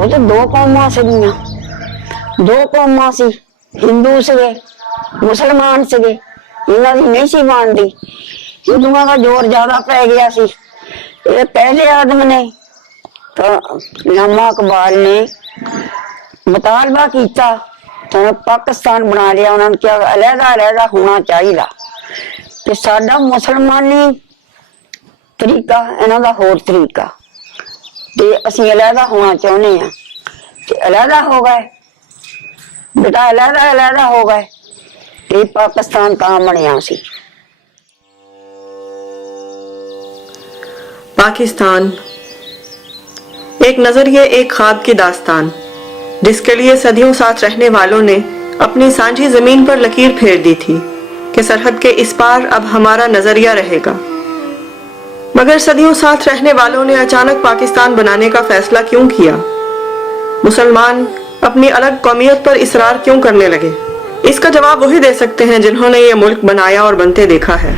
ਉਹ ਤਾਂ ਦੋ ਕੌਮਾਂ ਸੀਗੀਆਂ, ਦੋ ਕੌਮਾਂ ਸੀ, ਹਿੰਦੂ ਸੀਗੇ ਮੁਸਲਮਾਨ ਸੀਗੇ, ਇਹਨਾਂ ਦੀ ਨਹੀਂ ਸੀ ਬਣਦੀ। ਹਿੰਦੂਆਂ ਦਾ ਜ਼ੋਰ ਜ਼ਿਆਦਾ ਪੈ ਗਿਆ ਸੀ। ਇਹ ਪਹਿਲੇ ਆਦਮ ਨੇ ਤਾਂ ਲਾਮਾ ਇਕਬਾਲ ਨੇ ਮੁਤਾਲਬਾ ਕੀਤਾ ਤਾਂ ਪਾਕਿਸਤਾਨ ਬਣਾ ਲਿਆ। ਉਹਨਾਂ ਨੇ ਕਿਹਾ ਅਲੱਗਾ ਅਲੱਗਾ ਹੋਣਾ ਚਾਹੀਦਾ ਤੇ ਸਾਡਾ ਮੁਸਲਮਾਨੀ ਤਰੀਕਾ ਇਹਨਾਂ ਦਾ ਹੋਰ ਤਰੀਕਾ ਤੇ ਅਸੀਂ ਅਲੱਗਾ ਹੋਣਾ ਚਾਹੁੰਦੇ ਹਾਂ ਤੇ ਅਲੱਗਾ ਹੋ ਗਏ ਬੇਟਾ, ਅਲੱਗਾ ਹੋ गए ਤੇ ਪਾਕਿस्तान ਤਾਂ ਬਣਿਆ ਸੀ। पाकिस्तान एक नजरिए एक ख्वाब की दास्तान, जिसके लिए सदियों साथ रहने वालों ने अपनी सांझी जमीन पर लकीर फेर दी थी कि सरहद के इस पार अब हमारा नजरिया रहेगा। मगर सदियों साथ रहने वालों ने अचानक पाकिस्तान बनाने का फैसला क्यों किया? मुसलमान अपनी अलग कौमियत पर इसरार क्यों करने लगे? इसका जवाब वही दे सकते हैं जिन्होंने ये मुल्क बनाया और बनते देखा है।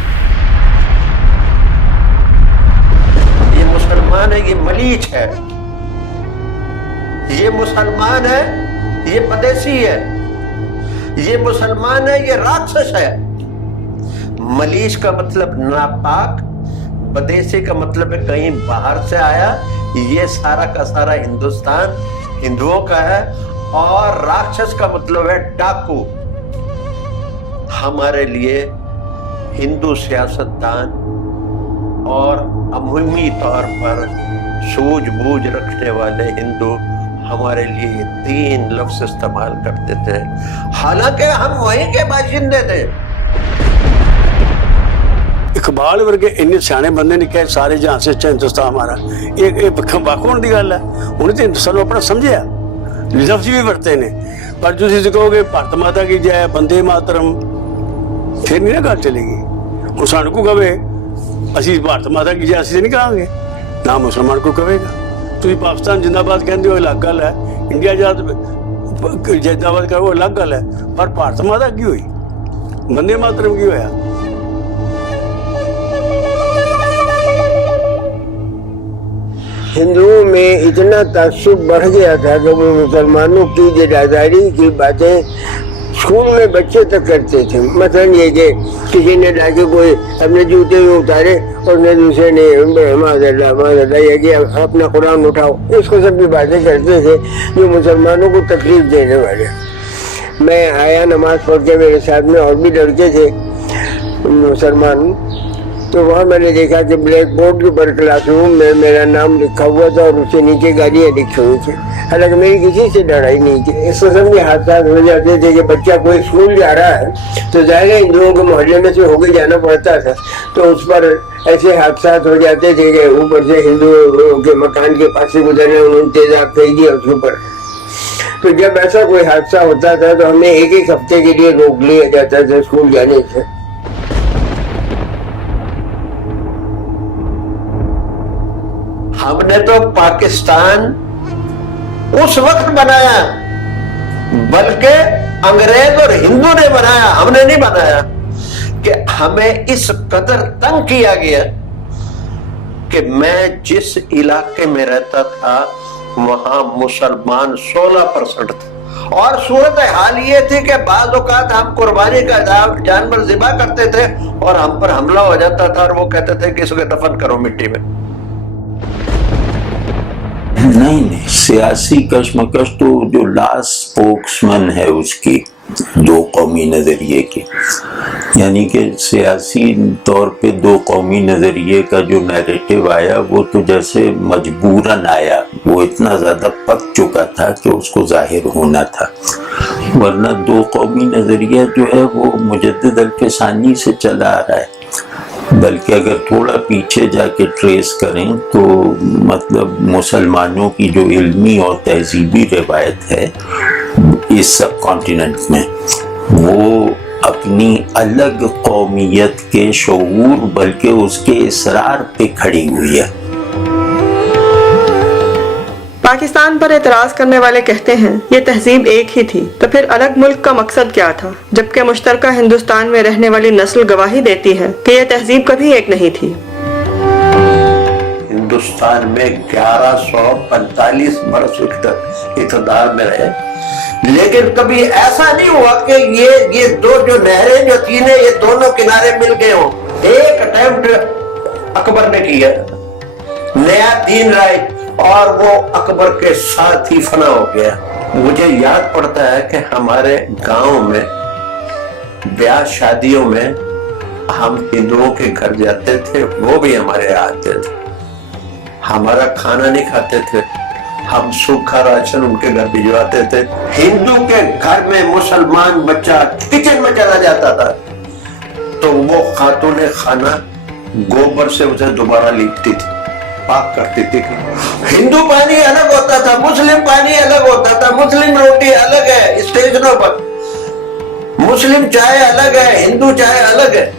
ये मुसलमान है, ये मलीच है, ये मुसलमान है, ये पदेसी है, ये मुसलमान है, ये राक्षस है। मलीच का मतलब नापाक, बदेसी का मतलब है कहीं बाहर से आया। ये सारा का सारा हिंदुस्तान हिंदुओं का है और राक्षस का मतलब है डाकू। हमारे लिए हिंदू सियासतदान और अमूमी तौर पर सूझबूझ रखने वाले हिंदू हमारे लिए ये 3 लफ्ज इस्तेमाल करते थे, हालांकि हम वहीं के बाशिंदे थे। इकबाल वर्गे इन्ने सियाने बंदे ने कहा सारे जहां से अच्छा हिंदुस्तान हमारा। ये वाकई होने की गल है। उन्हें तो हिंदुस्तान अपना समझिया, लफ्ज भी वरते ने, पर जो कहोगे भारत माता की जय, वंदे मातरम, फिर नहीं ना गल चलेगी। हम सानू को कहे असी भारत माता की जय असी नहीं कहांगे, ना मुसलमान को कहेगा। तुम पाकिस्तान जिंदाबाद कहते हो अलग गल है, इंडिया जिंदाबाद कहो अलग गल है, पर भारत माता की हुई, वंदे मातरम की होया? हिंदुओं में इतना तासुब बढ़ गया था कि वो मुसलमानों की जदादारी की बातें स्कूल में बच्चे तक करते थे। मसलन ये कि किसी ने लाके कोई अपने जूते में उतारे और ने दूसरे ने माज़अल्लाह ये कि अपना कुरान उठाओ, इसको सब की बातें करते थे जो मुसलमानों को तकलीफ देने वाले। मैं आया नमाज पढ़ के, मेरे साथ में और भी लड़के थे मुसलमान, तो वहाँ मैंने देखा कि ब्लैक बोर्ड के ऊपर क्लासरूम में मेरा नाम लिखा हुआ था और उससे नीचे गालियाँ लिखी हुई थी। हालांकि मेरी किसी से लड़ाई नहीं थी। इस किस्म के हादसात हो जाते थे कि बच्चा कोई स्कूल जा रहा है तो ज़ाहिर है हिंदुओं के मोहल्ले में से होके जाना पड़ता था, तो उस पर ऐसे हादसात हो जाते थे कि ऊपर से हिंदुओं के मकान के पास से गुजरने उन्होंने तेजाब फेंक दिया उसके ऊपर। तो जब ऐसा कोई हादसा होता था तो हमें 1-1 हफ्ते के लिए रोक लिया जाता था स्कूल जाने से। हमने तो पाकिस्तान उस वक्त बनाया, बल्कि अंग्रेज और हिंदू ने बनाया, हमने नहीं बनाया। कि हमें इस कदर तंग किया गया कि मैं जिस इलाके में रहता था वहां मुसलमान 16% थे और सूरत हाल ये थी कि बाज़ औक़ात हम कुर्बानी का जानवर ज़िबा करते थे और हम पर हमला हो जाता था और वो कहते थे कि इसको दफन करो मिट्टी में। नहीं, सियासी कश्मकश तो जो लास्ट स्पोक्समैन है उसकी दो कौमी नज़रिए की, यानी कि सियासी तौर पे दो कौमी नज़रिए का जो नैरेटिव आया वो तो जैसे मजबूरन आया, वो इतना ज़्यादा पक चुका था कि उसको जाहिर होना था। वरना दो कौमी नज़रिया जो है वो मुजद्दिद अल-फ़सानी से चला आ रहा है। बल्कि अगर थोड़ा पीछे जाके ट्रेस करें तो मतलब मुसलमानों की जो इल्मी और तहजीबी रिवायत है इस सब कॉन्टिनेंट में, वो अपनी अलग कौमियत के शऊर बल्कि उसके इसरार पे खड़ी हुई है। पाकिस्तान पर एतराज करने वाले कहते हैं ये तहजीब एक ही थी, तो फिर अलग मुल्क का मकसद क्या था, जबकि मुश्तरका हिंदुस्तान में रहने वाली नस्ल गवाही देती है कि यह तहजीब कभी एक नहीं थी। हिंदुस्तान में 1145 वर्ष तक इक़्तिदार में रहे, लेकिन कभी ऐसा नहीं हुआ कि ये दो जो नहरें जो तीन है ये दोनों किनारे मिल गए हो। एक अटेम्प्ट अकबर ने किया, नया दीन लाए, और वो अकबर के साथ ही फना हो गया। मुझे याद पड़ता है कि हमारे गांव में ब्याह शादियों में हम हिंदुओं के घर जाते थे, वो भी हमारे यहाँ आते थे, हमारा खाना नहीं खाते थे, हम सूखा राशन उनके घर भिजवाते थे। हिंदू के घर में मुसलमान बच्चा किचन में चला जाता था तो वो खातून खाना गोबर से उसे दोबारा लीपती थी, पाक करती थी। हिंदू पानी अलग होता था, मुस्लिम पानी अलग होता था, मुस्लिम रोटी अलग है स्टेशनों पर, मुस्लिम चाय अलग है, हिंदू चाय अलग है।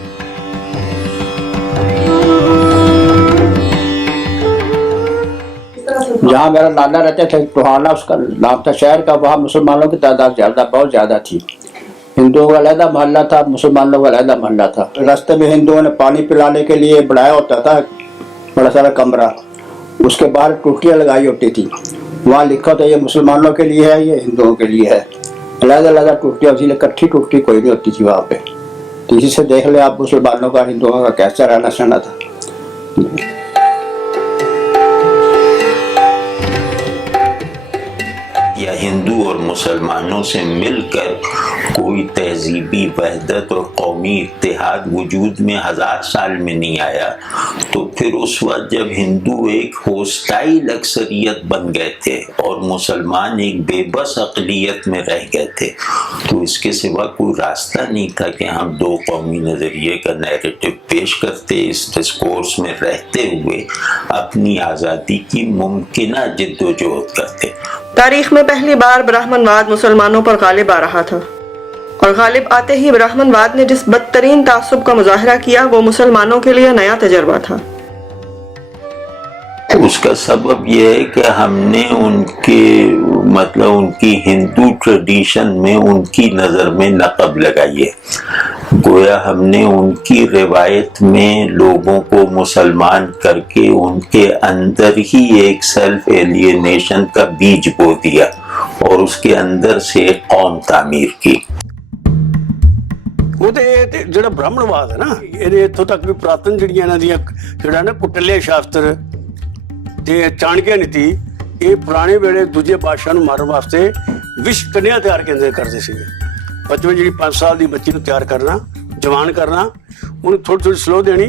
जहाँ मेरा नाना रहते थे टोहाना उसका नाम था शहर का, वहाँ मुसलमानों की तादाद बहुत ज्यादा थी। हिंदुओं का अलहदा मोहल्ला था, मुसलमानों का अलहदा मोहल्ला था। रास्ते में हिंदुओं ने पानी पिलाने के लिए बनाया होता था बड़ा सारा कमरा, उसके बाहर टूटियाँ लगाई होती थी, वहाँ लिखा होता ये मुसलमानों के लिए है, ये हिंदुओं के लिए है। अलग अलग टूटियाँ, इसीलिए इकट्ठी टूटी कोई नहीं होती थी वहाँ पे। तो इसी से देख ले आप मुसलमानों का हिंदुओं का कैसा रहना सहना था। या हिंदू और मुसलमानों से मिलकर कोई तहजीबी वहदत और कौमी इत्तेहाद वजूद में 1000 साल में नहीं आया, तो फिर उस वक्त जब हिंदू एक होस्टाइल अक्सरियत बन गए थे और मुसलमान एक बेबस अक़लियत में रह गए थे, तो इसके सिवा कोई रास्ता नहीं था कि हम दो कौमी नज़रिए का नैरेटिव पेश करते, इस डिस्कोर्स में रहते हुए अपनी आज़ादी की मुमकिना जिद्दोजहद करते। तारीख में पहली बार ब्राह्मणवाद मुसलमानों पर गालिब आ रहा था, और गालिब आते ही ब्राह्मणवाद ने जिस बदतरीन तासुब का मुजाहरा किया वो मुसलमानों के लिए नया तजर्बा था। उसका सबब यह है कि हमने उनकी हिंदू ट्रेडिशन में उनकी नज़र में नक़ब लगाई है, गोया हमने उनकी रिवायत में लोगों को मुसलमान करके उनके अंदर ही एक सेल्फ एलियनेशन का बीज बो दिया और उसके अंदर से एक कौम तामीर की। ਉਹ ਤੇ ਜਿਹੜਾ ਬ੍ਰਾਹਮਣਵਾਦ ਹੈ ਨਾ, ਇਹਦੇ ਇੱਥੋਂ ਤੱਕ ਵੀ ਪ੍ਰਾਤਨ ਜਿਹੜੀਆਂ ਇਹਨਾਂ ਦੀਆਂ ਜਿਹੜਾ ਨਾ ਕੁਟਲੇ ਸ਼ਾਸਤਰ ਤੇ ਚਾਣਕਿਆ ਨੀਤੀ, ਇਹ ਪੁਰਾਣੇ ਵੇਲੇ ਦੂਜੇ ਬਾਦਸ਼ਾਹ ਨੂੰ ਮਾਰਨ ਵਾਸਤੇ ਵਿਸ਼ ਕੰਨਿਆ ਤਿਆਰ ਕਰਦੇ ਸੀਗੇ। ਬਚਪਨ ਜਿਹੜੀ 5 ਸਾਲ ਦੀ ਬੱਚੀ ਨੂੰ ਤਿਆਰ ਕਰਨਾ, ਜਵਾਨ ਕਰਨਾ, ਉਹਨੂੰ ਥੋੜੀ ਥੋੜੀ ਸਲੋਹ ਦੇਣੀ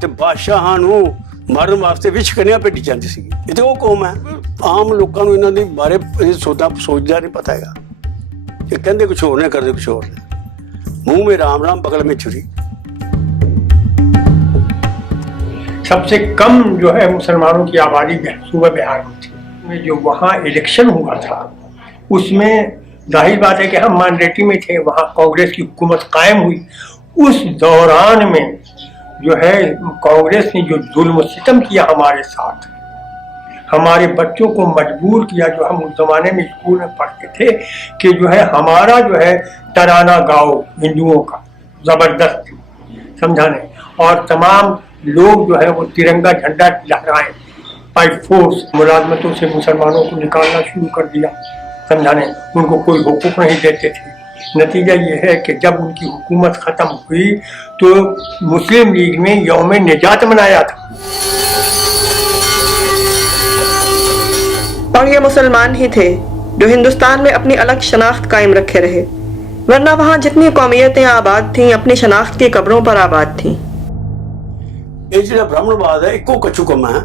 ਤੇ ਬਾਦਸ਼ਾਹਾਂ ਨੂੰ ਮਾਰਨ ਵਾਸਤੇ ਵਿਸ਼ ਕੰਨਿਆ ਭੇਜੀ ਜਾਂਦੀ ਸੀਗੀ। ਇਹ ਤੇ ਉਹ ਕੌਮ ਹੈ, ਆਮ ਲੋਕਾਂ ਨੂੰ ਇਹਨਾਂ ਦੇ ਬਾਰੇ ਸੋਚਦਾ ਨਹੀਂ ਪਤਾ ਹੈਗਾ। ਇਹ ਕਹਿੰਦੇ ਕੁਛ ਹੋਰ ਨੇ, ਕਰਦੇ ਕੁਛ ਹੋਰ ਨੇ। मुंह में राम राम बगल में छुरी। सबसे कम जो है मुसलमानों की आबादी सूबा बिहार में थी। जो वहाँ इलेक्शन हुआ था उसमें जाहिर बात है कि हम माइनॉरिटी में थे, वहाँ कांग्रेस की हुकूमत कायम हुई। उस दौरान में जो है कांग्रेस ने जो जुल्म सितम किया हमारे साथ, हमारे बच्चों को मजबूर किया, जो हम उस जमाने में स्कूल में पढ़ते थे कि जो है हमारा जो है तराना गाओ हिंदुओं का जबरदस्त, समझा नहीं, और तमाम लोग जो है वो तिरंगा झंडा लहराएं बाई फोर्स। मुलाजमतों से मुसलमानों को निकालना शुरू कर दिया, समझा नहीं, उनको कोई हुकूक नहीं देते थे। नतीजा ये है कि जब उनकी हुकूमत ख़त्म हुई तो मुस्लिम लीग ने यौम निजात मनाया था। और ये मुसलमान ही थे जो हिंदुस्तान में अपनी अलग शनाख्त कायम रखे रहे, वरना वहाँ जितनी कौमियतें आबाद थीं अपनी शनाख्त की कब्रों पर आबाद थीं। ਇਹ ਜਿਹੜਾ ਬ੍ਰਾਹਮਣਵਾਦ ਹੈ ਇੱਕੋ ਕੱਚੂ ਕੰਮ ਹੈ।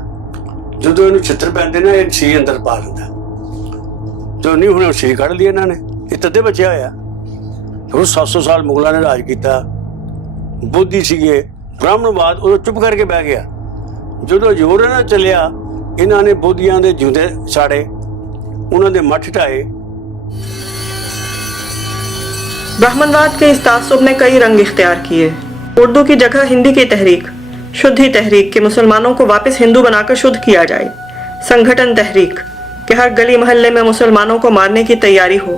ਜਦੋਂ ਇਹਨੂੰ ਛਿੱਤਰ ਪੈਂਦੇ ਨੇ ਇਹ ਸੀ ਅੰਦਰ ਪਾ ਲੈਂਦਾ, ਜੋ ਨਹੀਂ ਹੁਣ ਸੀ ਕੱਢ ਲਈ ਇਹਨਾਂ ਨੇ, ਇਹ ਤੱਦੇ ਬਚਿਆ ਹੋਇਆ। ਉਹ 700 ਸਾਲ ਮੁਗਲਾਂ ਨੇ ਰਾਜ ਕੀਤਾ, ਬੋਧੀ ਸੀਗੇ, ਬ੍ਰਾਹਮਣਵਾਦ ਉਹ ਚੁੱਪ ਕਰਕੇ ਬਹਿ ਗਿਆ। ਜਦੋਂ ਜ਼ੋਰ ਇਹਨਾਂ ਚੱਲਿਆ, ਇਹਨਾਂ ਨੇ ਬੋਧੀਆਂ ਦੇ ਜੂਦੇ ਸਾੜੇ, ਉਹਨਾਂ ਦੇ ਮੱਠ ਢਾਏ। ब्राह्मणवाद के इस तासुब ने कई रंग इख्तियार किए। उर्दू की जगह हिंदी की तहरीक, शुद्धि तहरीक कि मुसलमानों को वापस हिंदू बनाकर शुद्ध किया जाए, संगठन तहरीक कि हर गली मोहल्ले में मुसलमानों को मारने की तैयारी हो,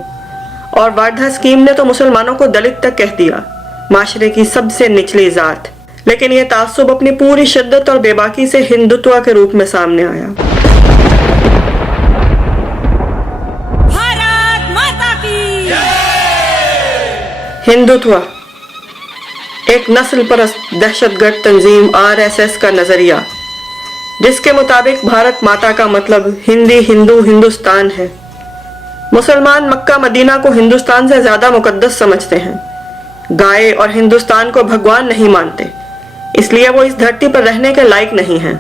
और वारधा स्कीम ने तो मुसलमानों को दलित तक कह दिया, माशरे की सबसे निचली जात। लेकिन ये तासुब अपनी पूरी शिद्दत और बेबाकी से हिंदुत्व के रूप में सामने आया। भारत माता की हिंदुत्व एक नस्ल परस्त दहशतगर्द तंजीम RSS का नजरिया, जिसके मुताबिक भारत माता का मतलब हिंदी, हिंदू, हिंदुस्तान है। मुसलमान मक्का मदीना को हिंदुस्तान से ज्यादा मुकद्दस समझते हैं, गाय और हिंदुस्तान को भगवान नहीं मानते, इसलिए वो इस धरती पर रहने के लायक नहीं हैं।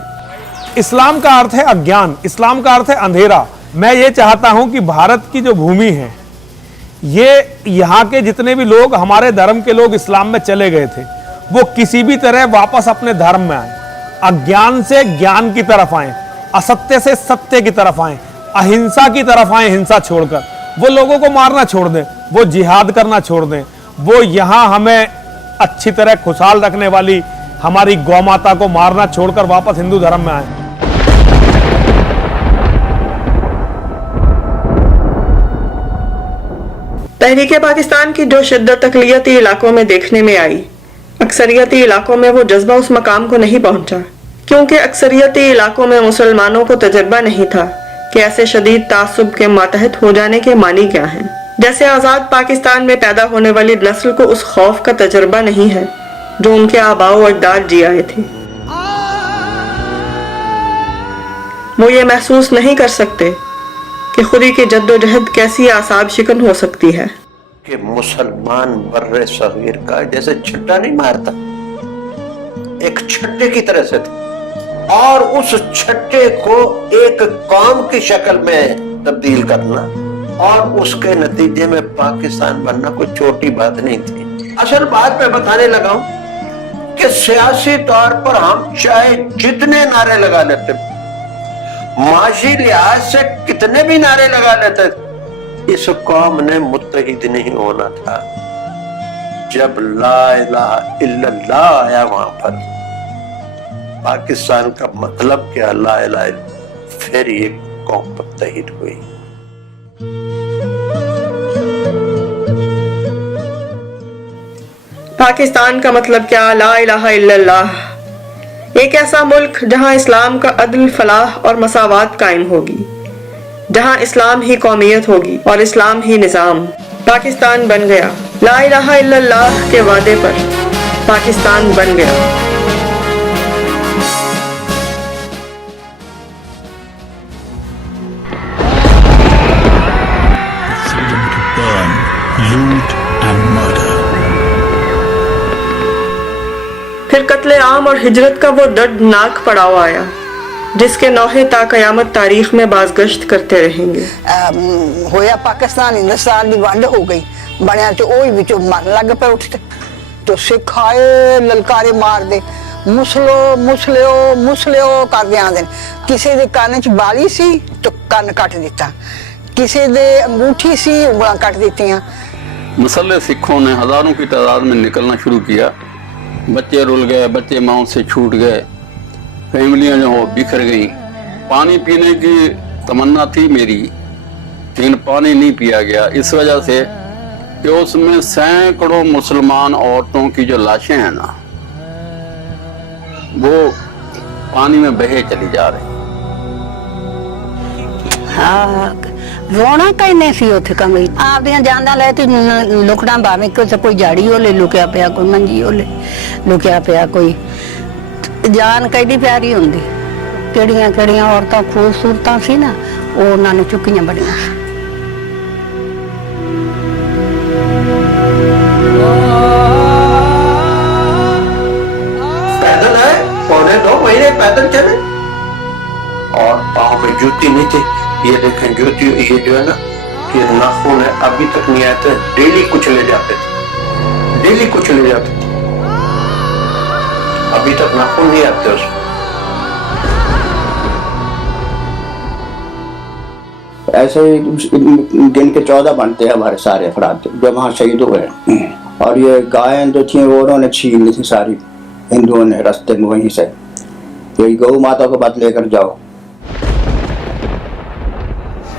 इस्लाम का अर्थ है अज्ञान, इस्लाम का अर्थ है अंधेरा। मैं ये चाहता हूं कि भारत की जो भूमि है, ये यहाँ के जितने भी लोग, हमारे धर्म के लोग इस्लाम में चले गए थे, वो किसी भी तरह वापस अपने धर्म में आए, अज्ञान से ज्ञान की तरफ आए, असत्य से सत्य की तरफ आए, अहिंसा की तरफ आए, हिंसा छोड़कर। वो लोगों को मारना छोड़ दें, वो जिहाद करना छोड़ दें, वो यहाँ हमें अच्छी तरह खुशहाल रखने वाली हमारी गौ माता को मारना छोड़कर वापस हिंदू धर्म में आए। तहरीक पाकिस्तान की जो शिद्दत अक़लियती इलाकों में देखने में आई, अक्सरियती इलाकों में वो जज्बा उस मकाम को नहीं पहुंचा, क्योंकि अक्सरियती इलाकों में मुसलमानों को तजर्बा नहीं था कि ऐसे शदीद तासुब के मातहत हो जाने के मानी क्या हैं। जैसे आज़ाद पाकिस्तान में पैदा होने वाली नस्ल को उस खौफ का तजर्बा नहीं है जो उनके आबाओ अजदाद जी आए थे। वो ये महसूस नहीं कर सकते कि खुदी की जद्दोजहद कैसी आसाब शिकन हो सकती है। कि मुसलमान बर्रे सगीर का जैसे छट्टा नहीं मारता, एक छट्टे की तरह से था, और उस छट्टे को एक कौम की शक्ल में तब्दील करना और उसके नतीजे में पाकिस्तान बनना कोई छोटी बात नहीं थी। असल बात मैं बताने लगा हूं कि सियासी तौर पर हम चाहे जितने नारे लगा लेते, माशी लिहाज से कितने भी नारे लगा लेते, इस कौम ने मुत्तहिद नहीं होना था। जब ला इलाहा इल्लल्लाह आया वहां पर, पाकिस्तान का मतलब क्या, ला इलाहा इल्लल्लाह, फिर ये कौम मुत्तहिद हुई। पाकिस्तान का मतलब क्या, ला इलाहा इल्लल्लाह, एक ऐसा मुल्क जहां इस्लाम का अदल, फलाह और मसावात कायम होगी, जहां इस्लाम ही कौमियत होगी और इस्लाम ही निज़ाम। पाकिस्तान बन गया, ला इलाहा इल्लल्लाह के वादे पर पाकिस्तान बन गया। फिर कत्ले आम और हिजरत का वो दर्दनाक पड़ाव आया, जिसके नौहे ता कयामत तारीख में बाज़गश्त करते रहेंगे। होया पाकिस्तान हिंदुस्तान की वंड हो गई, बनया तो वही विचों मरन लग पे उठते, तो सिख आए ललकारे मार दे, मुसलो मुसलियो मुसलियो कर आंदे। किसी दे कान च बाली सी तो कन कट दिता, किसी दे अंगूठी सी उंगलां कट दित्तियां। मुसल्ले सिखों ने हजारों की तादाद में निकलना शुरू किया। बच्चे रुल गए, बच्चे माओ से छूट गए, फैमिलियां जो हो बिखर गई। पानी पीने की तमन्ना थी मेरी, लेकिन पानी नहीं पिया गया, इस वजह से कि उसमें सैकड़ों मुसलमान औरतों की जो लाशें हैं ना, वो पानी में बहे चली जा रही। हाँ, रोना कहीं नहीं सी उथे कमी आप दियां जाना ले ती लुकड़ा भावें कोई झाड़ी हो ले लुकिया पिया, कोई मंजी हो ले लुकिया पिया, कोई जान कई प्यारी होंदी। केड़ियां केड़ियां औरतां खूबसूरतां सी ना, वो उन्होंने चुकियां बड़ियां सी। पैदल है, 1.5 महीने पैदल चले और पाँव में जूती नहीं थी। ये देखें जूती, ये जो है ना, ये नाखून है, अभी तक नहीं आते, डेली कुछ ले जाते थे, डेली कुछ ले जाते थे, अभी तक नाखून नहीं आते उसमें। ऐसे ही दिन के 14 बनते हैं हमारे सारे अफराद जो वहाँ शहीद हुए, और ये गायें जो थी वो उन्होंने छीन ली थी सारी हिंदुओं ने रास्ते में वहीं से। यही गौ माता को बात लेकर जाओ।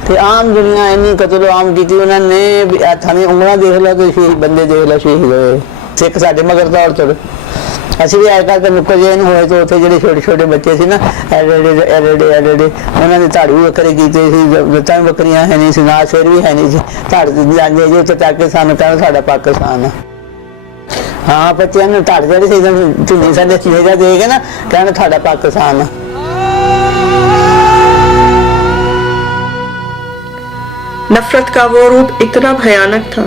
ਤੇ ਆਮ ਦੁਨੀਆ ਇੰਨੀ ਕਤਲ ਆਮ ਕੀਤੀ ਉਹਨਾਂ ਨੇ, ਹੱਥਾਂ ਦੀਆਂ ਉਂਗਲਾਂ ਦੇਖ ਲਾ, ਤੇ ਸ਼ਹੀਦ ਬੰਦੇ ਦੇਖ ਲਾ ਸ਼ਹੀਦ ਹੋਏ। ਸਿੱਖ ਸਾਡੇ ਮਗਰ ਦੌੜ ਤੁਰ, ਅਸੀਂ ਵੀ ਅੱਜ ਕੱਲ੍ਹ ਨੁੱਕਰ ਜੇ ਨੂੰ ਹੋਏ ਤਾਂ ਉੱਥੇ ਜਿਹੜੇ ਛੋਟੇ ਛੋਟੇ ਬੱਚੇ ਸੀ ਨਾ ਐਡੇ ਉਹਨਾਂ ਦੇ ਧੜ ਵੀ ਵੱਖਰੇ ਕੀਤੇ ਸੀ, ਬੱਚਾਂ ਵੀ ਵੱਖਰੀਆਂ ਹੈ ਨਹੀਂ ਸੀ, ਨਾ ਸਿਰ ਵੀ ਹੈ ਨਹੀਂ ਸੀ, ਧੜ ਜਾਂਦੇ ਜੀ ਉੱਥੇ ਤੱਕ ਕੇ ਸਾਨੂੰ ਕਹਿਣਾ ਸਾਡਾ ਪਾਕਿਸਤਾਨ ਆ। ਹਾਂ ਬੱਚਿਆਂ ਨੂੰ ਧੜ ਜਿਹੜੇ ਸੀ ਝੁੰਡੀ ਸਾਡੇ ਮੇਜਾ ਦੇ ਕੇ ਨਾ ਕਹਿਣਾ ਸਾਡਾ ਪਾਕਿस्तान। नफरत का वो रूप इतना भयानक था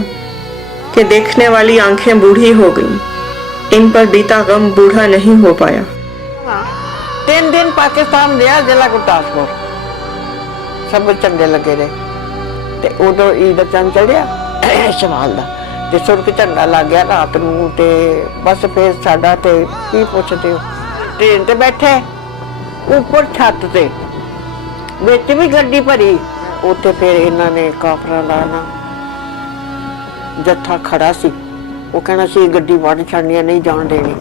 कि देखने वाली आंखें बूढ़ी हो गईं। इन पर बीता गम बूढ़ा नहीं हो पाया। 3 दिन पाकिस्तान गया जिला गुरदासपुर, सब झंडे लगे रहे ते उदो ईद दा चंद चढ़िया शमाल दा ते सुर्ख झंडा लग गया रात नूं ते बस फिर साडा ते की पुछदे हो ट्रेन ते बैठे ऊपर छत ते विच भी गड्डी भरी उत्थे फिर इन्हां ने काफरां दा ना जत्था खड़ा सी, वो कहना सी गड्डी वड़ छड़नी नहीं जान देनी।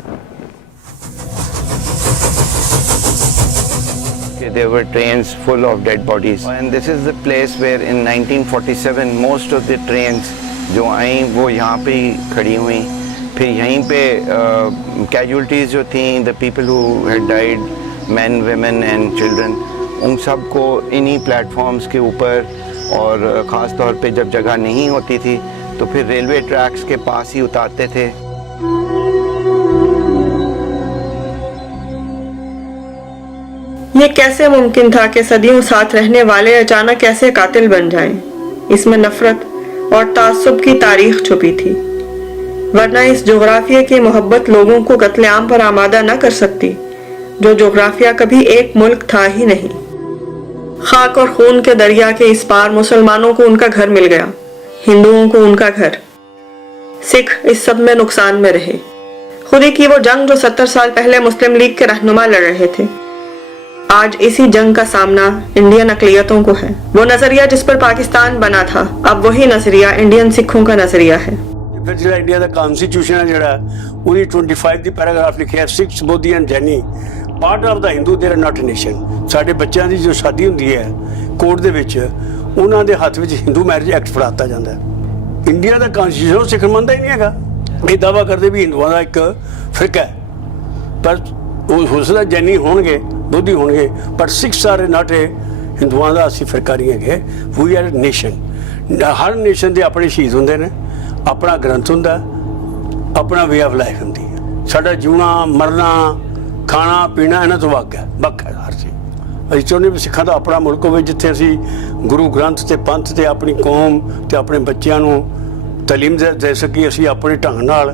There were trains full of dead bodies, and this is the place where in 1947 most of the trains जो आई वो यहाँ पे ही खड़ी हुई। फिर यहीं पे casualties जो थी, the people who had died, men, women and children, उन सब को इन्हीं प्लेटफॉर्म्स के ऊपर और ख़ास तौर पे जब जगह नहीं होती थी तो फिर रेलवे ट्रैक्स के पास ही उतारते थे। ये कैसे मुमकिन था कि सदियों साथ रहने वाले अचानक कैसे कातिल बन जाएं? इसमें नफरत और तासुब की तारीख छुपी थी, वरना इस जोग्राफिया की मोहब्बत लोगों को कत्लेआम पर आमादा न कर सकती, जो जोग्राफिया कभी एक मुल्क था ही नहीं। खाक और खून के दरिया के इस पार मुसलमानों को उनका घर मिल गया, हिंदुओं को उनका घर। सिख इस सब में नुकसान में रहे। खुदी की वो जंग जो 70 साल पहले मुस्लिम लीग के रहनुमा लड़ रहे थे, आज इसी जंग का सामना इंडियन अकलियतों को है। वो नजरिया जिस पर पाकिस्तान बना था, अब वही नजरिया इंडियन सिखों का नजरिया है। फिर जो इंडिया का कॉन्स्टिट्यूशन है जोड़ा उन्हीं 25 दी पैराग्राफ लिखे है, Sikhs Modi and Jaini part of the Hindu they're not a nation. साडे बच्चों की जो शादी होंदी है कोर्ट दे विच उन्हां दे हत्थ विच हिंदू मैरिज एक्ट फड़ाता जाता है। इंडिया का कॉन्स्टिट्यूशन सिख मनदा ही नहीं हैगा। ये दावा करते भी हिंदुओं का एक फिरका है, पर हो सकदा जैनी होणगे, बोधी होणगे, पर सिक्स आर नॉट ए हिंदुओं का असीं फिरका नहीं है। We are nation. हर नेशन के अपने शहीद होंदे ने, अपना ग्रंथ हुंदा, अपना वे ऑफ लाइफ हुंदी है। साडा जीना मरना खाना पीना इन्हां तो वख है हर चीज़। ਅਸੀਂ ਚਾਹੁੰਦੇ ਵੀ ਸਿੱਖਾਂ ਦਾ ਆਪਣਾ ਮੁਲਕ ਹੋਵੇ ਜਿੱਥੇ ਅਸੀਂ ਗੁਰੂ ਗ੍ਰੰਥ ਤੇ ਪੰਥ ਤੇ ਆਪਣੀ ਕੌਮ ਤੇ ਆਪਣੇ ਬੱਚਿਆਂ ਨੂੰ ਤਾਲੀਮ ਦੇ ਸਕੀਏ। ਅਸੀਂ ਆਪਣੇ ਢੰਗ ਨਾਲ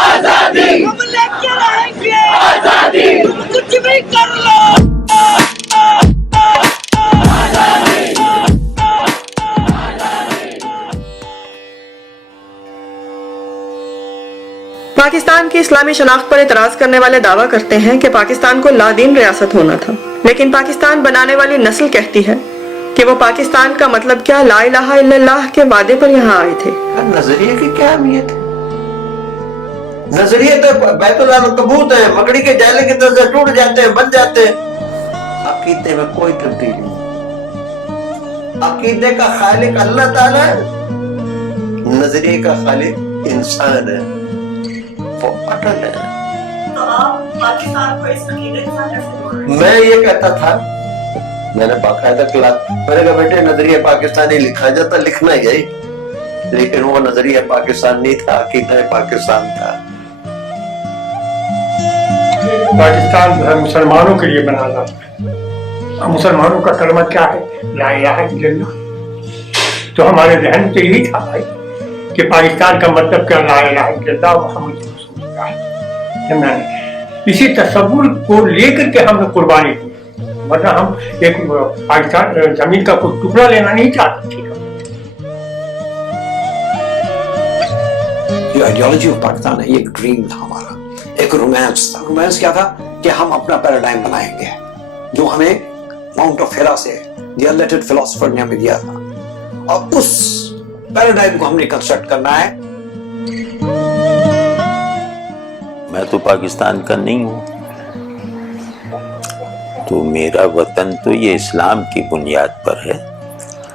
आजादी हम लेके रहेंगे आजादी, तुम कुछ भी कर लो। पाकिस्तान की इस्लामी शनाख्त पर एतराज करने वाले दावा करते हैं कि पाकिस्तान को लादीन रियासत होना था, लेकिन पाकिस्तान बनाने वाली नस्ल कहती है कि वो पाकिस्तान का मतलब क्या ला इलाहा इल्लल्लाह के वादे पर यहाँ आए थे। नजरिए की क्या अहमियत है? नजरिए तो बैतुल कबूत है, मकड़ी के जाले की तरह से टूट जाते हैं, बन जाते हैं। अकीदे में कोई तब्दीली नहीं। अकीदे का खालिक अल्लाह ताला है, नजरिए का खालिक इंसान है, वो अटल है। तो आप पाकिस्तान को इस अकीदे के साथ कैसे जोड़ रहे हैं? मैं ये कहता था, मैंने बाकायदा क्लास, मैंने कहा बेटे नजरिया पाकिस्तानी लिखा जाता, लिखना यही, लेकिन वो नजरिया पाकिस्तान नहीं था, अकीदा पाकिस्तान था। पाकिस्तान जो है मुसलमानों के लिए बना जाता है। मुसलमानों का कलमा क्या है? ला इलाहा इल्लल्लाह। तो हमारे जहन में यही था भाई कि पाकिस्तान का मतलब क्या, ला इलाहा इल्लल्लाह मुहम्मद रसूलुल्लाह। इसी तसव्वुर को लेकर के हमने कुर्बानी दी, वरना हम एक पाकिस्तान जमीन का कोई टुकड़ा लेना नहीं चाहते थे। जो आइडियोलॉजी ऑफ पाकिस्तान है, ये एक ड्रीम था हमारा, एक रोमांस था। रोमांस क्या था कि हम अपना पैराडाइम बनाएंगे, जो हमें माउंट ऑफ हेरा से द अनलेटेड फिलोसोफर ने हमें दिया था, और उस पैराडाइम को हमने कंस्ट्रक्ट करना है। मैं तो पाकिस्तान का नहीं हूँ, तो मेरा वतन तो ये इस्लाम की बुनियाद पर है।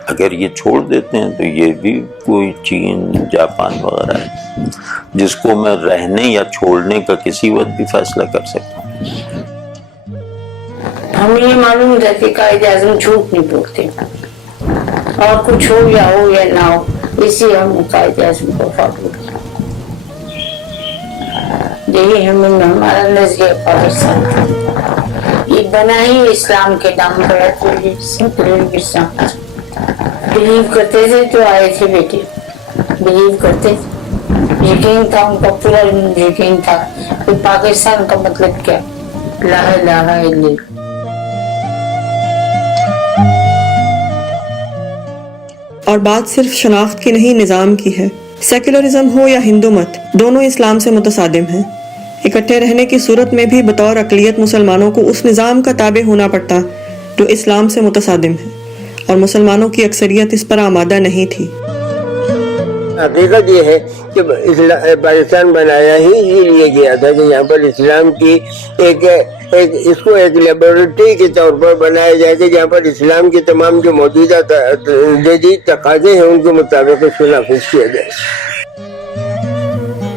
اگر یہ چھوڑ دیتے ہیں تو یہ بھی کوئی چین جاپان وغیرہ ہے جس کو میں رہنے یا چھوڑنے کا کسی وقت بھی فیصلہ کر سکتا ہوں. ہمیں یہ معلوم ہوتا ہے کہ قائد اعظم جھوٹ نہیں بولتے، اور کچھ ہو یا نہ ہو، اسی ہم قائد اعظم کو فالو کرنا. یہی ہمارا نظریہ پاکستان یہ بنا ہی اسلام کے نام پر. بلیو کرتے تھے تو آئے تھے بیٹے، بلیو کرتے تھے، یقین تھا ان کا، پورا یقین تھا کہ پاکستان کا مطلب کیا، لا الہ الا اللہ. اور بات صرف شناخت کی نہیں، نظام کی ہے. سیکولرزم ہو یا ہندو مت، دونوں اسلام سے متصادم ہیں. اکٹھے رہنے کی صورت میں بھی بطور اقلیت مسلمانوں کو اس نظام کا تابع ہونا پڑتا جو اسلام سے متصادم ہے، اور مسلمانوں کی اکثریت اس پر آمادہ نہیں تھی. حقیقت یہ ہے کہ پاکستان بنایا ہی لیے گیا تھا کہ یہاں پر اسلام کی اس کو ایک لیبورٹری کے طور پر بنایا جائے کہ جہاں پر اسلام کے تمام جو موجودہ جدید تقاضے ہیں ان کے مطابق اس کو نافذ کیا جائے.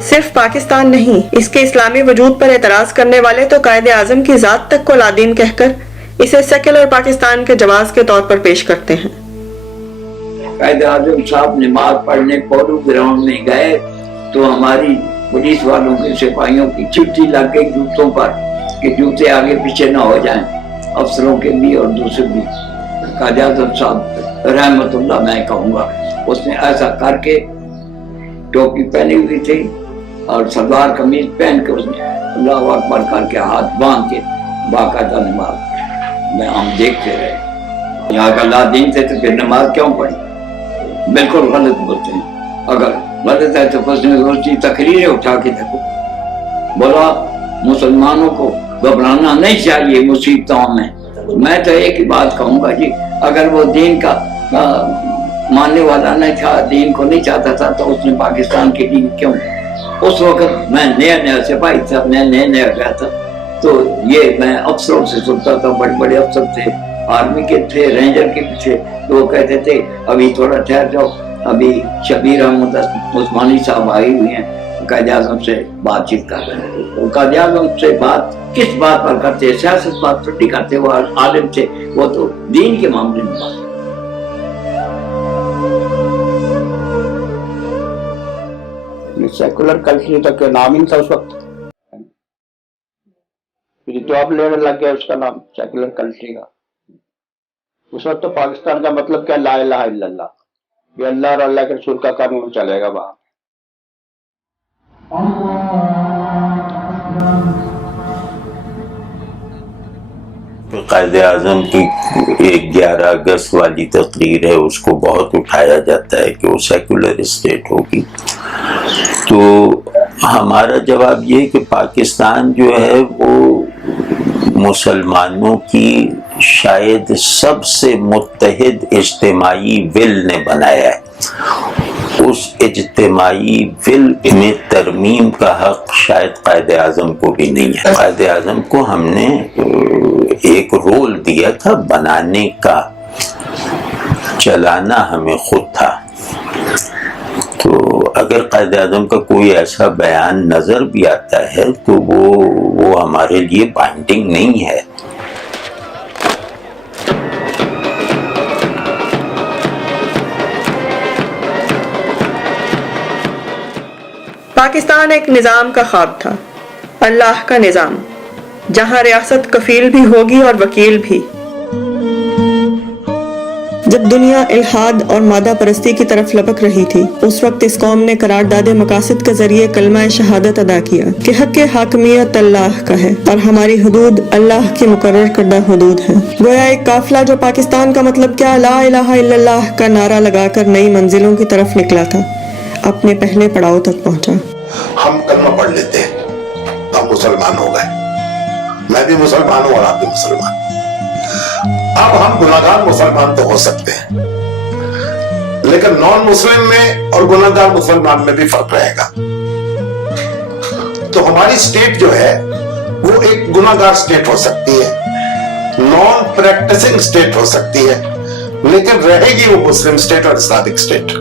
صرف پاکستان نہیں، اس کے اسلامی وجود پر اعتراض کرنے والے تو قائد اعظم کی ذات تک کو لادین کہہ کر اسے سیکولر پاکستان کے جواز کے طور پر پیش کرتے ہیں. قائد اعظم صاحب نماز پڑھنے پولو گراؤنڈ میں گئے تو ہماری پولیس والوں کے سپاہیوں کی چٹھی لگ گئی جوتوں پر کہ جوتے آگے پیچھے نہ ہو جائیں، افسروں کے بھی اور دوسرے بھی. قائد اعظم صاحب رحمت اللہ میں کہوں گا، اس نے ایسا کر کے ٹوپی پہنی ہوئی تھی اور سلوار قمیض پہن کے اس نے اللہ اکبر کر کے ہاتھ باندھ کے باقاعدہ نماز میں ہم دیکھتے رہے. یہاں کا لادین تھے تو پھر نماز کیوں پڑھی؟ بالکل غلط بولتے ہیں. اگر غلط ہے تو اس نے تقریریں اٹھا کے دیکھو. بولا مسلمانوں کو گھبرانا نہیں چاہیے مصیبتوں میں. میں تو ایک ہی بات کہوں گا جی، اگر وہ دین کا ماننے والا نہیں تھا، دین کو نہیں چاہتا تھا تو اس نے پاکستان کے لیے کیوں؟ اس وقت میں نیا سپاہی تھا، میں نیا گیا تھا تو یہ میں افسروں سے سنتا تھا، بڑے بڑے افسر تھے، آرمی کے تھے، رینجر کے تھے، تو وہ کہتے تھے ابھی تھوڑا ٹھہر جاؤ، ابھی شبیر احمد عثمانی صاحب آئے ہوئے ہیں، قائد اعظم سے بات چیت کر رہے ہیں. قائد اعظم سے بات کس بات پر کرتے؟ سیاست بات تو نہیں کرتے، وہ عالم تھے، وہ تو دین کے معاملے میں بات. سیکولر کنٹری تک نام ہی تھا اس وقت، پھر تو اب لینے لگ گیا اس کا نام سیکولر کنٹری کا. اس وقت تو پاکستان کا مطلب کیا؟ لا الہ الا اللہ، یہ اللہ اور اللہ کے رسول کا قانون چلے گا وہاں. قائد اعظم کی 11 اگست والی تقریر ہے، اس کو بہت اٹھایا جاتا ہے کہ وہ سیکولر اسٹیٹ ہوگی. تو ہمارا جواب یہ ہے کہ پاکستان جو ہے وہ مسلمانوں کی شاید سب سے متحد اجتماعی ول نے بنایا ہے. اس اجتماعی ول میں ترمیم کا حق شاید قائد اعظم کو بھی نہیں ہے. قائد اعظم کو ہم نے ایک رول دیا تھا بنانے کا، چلانا ہمیں خود تھا. تو اگر قائد اعظم کا کوئی ایسا بیان نظر بھی آتا ہے تو وہ ہمارے لیے بائنڈنگ نہیں ہے. پاکستان ایک نظام کا خواب تھا، اللہ کا نظام، جہاں ریاست کفیل بھی ہوگی اور وکیل بھی. جب دنیا الحاد اور مادہ پرستی کی طرف لپک رہی تھی، اس وقت اس قوم نے قرارداد مقاصد کے ذریعے کلمہ شہادت ادا کیا کہ حق حاکمیت اللہ کا ہے اور ہماری حدود اللہ کی مقرر کردہ حدود ہیں. گویا ایک قافلہ جو پاکستان کا مطلب کیا لا الہ الا اللہ کا نعرہ لگا کر نئی منزلوں کی طرف نکلا تھا، اپنے پہلے پڑاؤ تک پہنچا. ہم کلمہ پڑھ لیتے ہیں، ہم مسلمان ہو گئے، میں بھی مسلمان ہوں اور آپ بھی مسلمان. اب ہم گناہگار مسلمان تو ہو سکتے ہیں، لیکن نان مسلم میں اور گناہگار مسلمان میں بھی فرق رہے گا. تو ہماری سٹیٹ جو ہے وہ ایک گناہگار سٹیٹ ہو سکتی ہے، نان پریکٹسنگ سٹیٹ ہو سکتی ہے، लेकिन रहेगी वो मुस्लिम स्टेट और इस्लामिक स्टेट।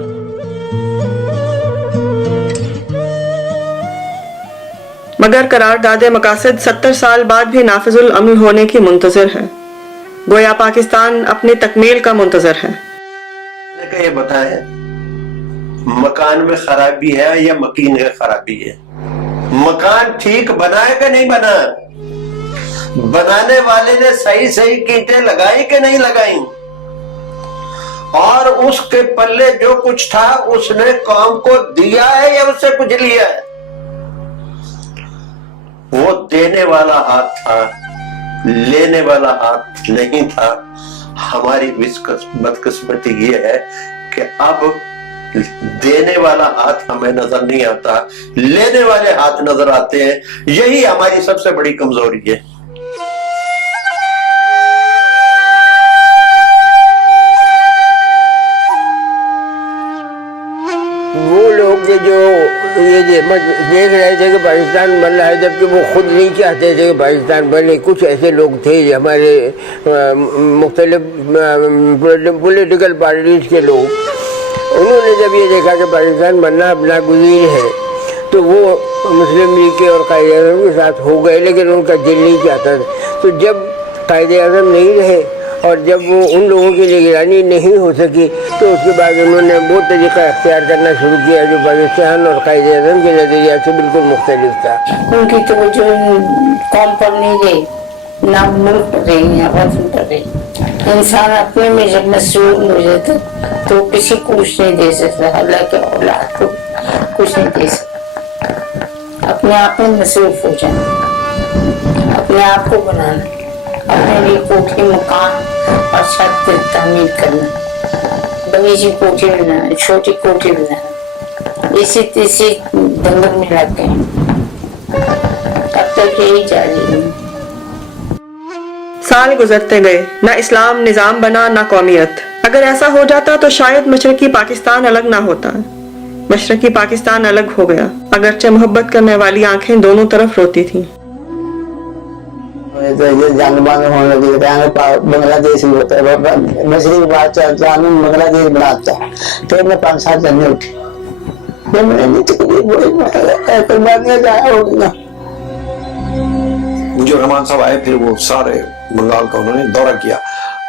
मगर करारदाद मकासद 70 साल बाद भी नाफिजुल अमल होने की मुंतजर है। गोया पाकिस्तान अपनी तकमील का मुंतजर है। ये बताएं, मकान में खराबी है या मकीन में खराबी है? मकान ठीक बना है कि नहीं बना? बनाने वाले ने सही सही ईंटें लगाई कि नहीं लगाई? और उसके पल्ले जो कुछ था उसने कौम को दिया है या उससे कुछ लिया है? वो देने वाला हाथ था, लेने वाला हाथ नहीं था। हमारी बदकिस्मती ये है कि अब देने वाला हाथ हमें नजर नहीं आता, लेने वाले हाथ नजर आते हैं। यही हमारी सबसे बड़ी कमजोरी है। वो लोग जो ये देख रहे थे कि पाकिस्तान बन रहा है, जबकि वो खुद नहीं चाहते थे कि पाकिस्तान बने। कुछ ऐसे लोग थे हमारे मुख्तलिफ पॉलिटिकल पार्टीज के लोग, उन्होंने जब ये देखा कि पाकिस्तान बनना नागुज़ीर है तो वो मुस्लिम लीग के और कायदे-ए-आज़म के साथ हो गए, लेकिन उनका दिल नहीं चाहता था। तो जब कायदे-ए-आज़म नहीं रहे और जब वो उन लोगों की निगरानी नहीं हो सकी तो उसके बाद उन्होंने वो तरीका अख्तियार करना शुरू किया जो पाकिस्तान और कायदे-ए-आज़म के नज़रिया से बिल्कुल मुख्तलिफ था। उनकी तो जो कौम पर नहीं रही, ना मुल्क पर रही, ना वतन पर रही। इंसान अपने में जब मसरूर हो जाता तो किसी को कुछ नहीं दे सकता, अल्लाह के औलाद को कुछ नहीं दे सकता। अपने आप में मसरूफ हो जाना, अपने आप को बनाना, अपने लिए कोठी मकान और छत तामीर करना, बड़ी सी कोठी बनाना, छोटी कोठी बनाना, इसी तीसरी दंगल में रहते हैं। अब तक यही जारी है। साल गुजरते गए, ना इस्लाम निजाम बना ना कौमियत। अगर ऐसा हो जाता तो शायद मशरकी पाकिस्तान अलग ना होता। मशरकी पाकिस्तान अलग हो गया, अगरचे मोहब्बत करने वाली आंखें दोनों तरफ रोती थीं। जंग बंद होने लगी, बांग्लादेश भी होता है, मछली की बात बांग्लादेश बनाता है। फिर मैं 5-7 जने उठी, मुझे रहमान साहब आए, फिर वो सारे बंगाल का उन्होंने दौरा किया।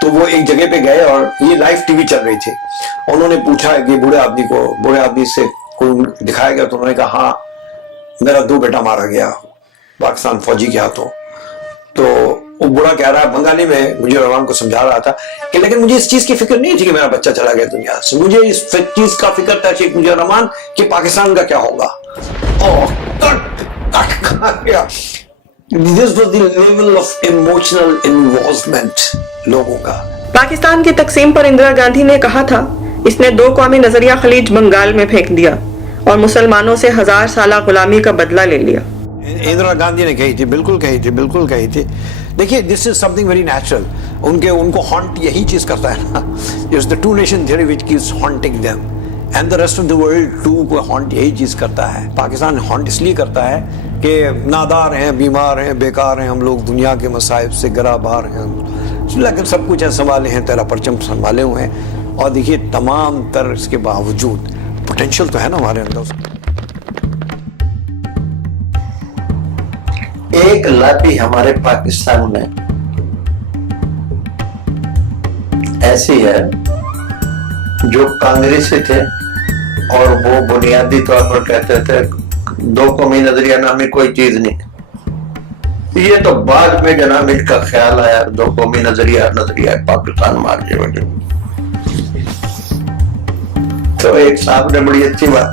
तो वो एक जगह पे गए और ये लाइव टीवी चल रही थी। उन्होंने पूछा कि बूढ़े आदमी से कोई दिखाया गया? तो उन्होंने कहा हाँ, मेरा 2 बेटा मारा गया पाकिस्तान फौजी के हाथों। तो वो बूढ़ा कह रहा है बंगाली में, मुझे रहमान को समझा रहा था कि लेकिन मुझे इस चीज की फिक्र नहीं थी कि मेरा बच्चा चला गया दुनिया से। मुझे इस चीज का फिक्र था शेख मुजीबुर रहमान कि पाकिस्तान का क्या होगा। This was the level of emotional involvement लोगों का। पाकिस्तान की तकसीम पर इंदिरा गांधी ने कहा था, इसने 2 कौमी नजरिया खलीज बंगाल में फेंक दिया और मुसलमानों से 1000 साल गुलामी का बदला ले लिया। इंदिरा गांधी ने कही थी, बिल्कुल कही थी। देखिए, this is something very natural. उनको हॉन्ट यही चीज करता है ना, it's the 2 nation theory which keeps haunting them and the rest of the world to को हॉन्ट यही चीज करता है। पाकिस्तान हॉन्ट इसलिए करता है कि नादार हैं, बीमार हैं, बेकार हैं हम लोग, दुनिया के मसाइब से गिराबार हैं, लेकिन सब कुछ है संभाले हैं, तेरा परचम संभाले हुए हैं। और देखिए, तमाम तर इसके बावजूद पोटेंशियल तो है ना हमारे अंदर। एक लाठी हमारे पाकिस्तान में ऐसी है जो कांग्रेसी थे और वो बुनियादी तौर पर कहते थे 2 कौमी नजरिया नामी कोई चीज नहीं। ये तो बाद में जनाब इनका ख्याल आया 2 कौमी नजरिया पाकिस्तान मार के वजह। तो एक साहब ने बड़ी अच्छी बात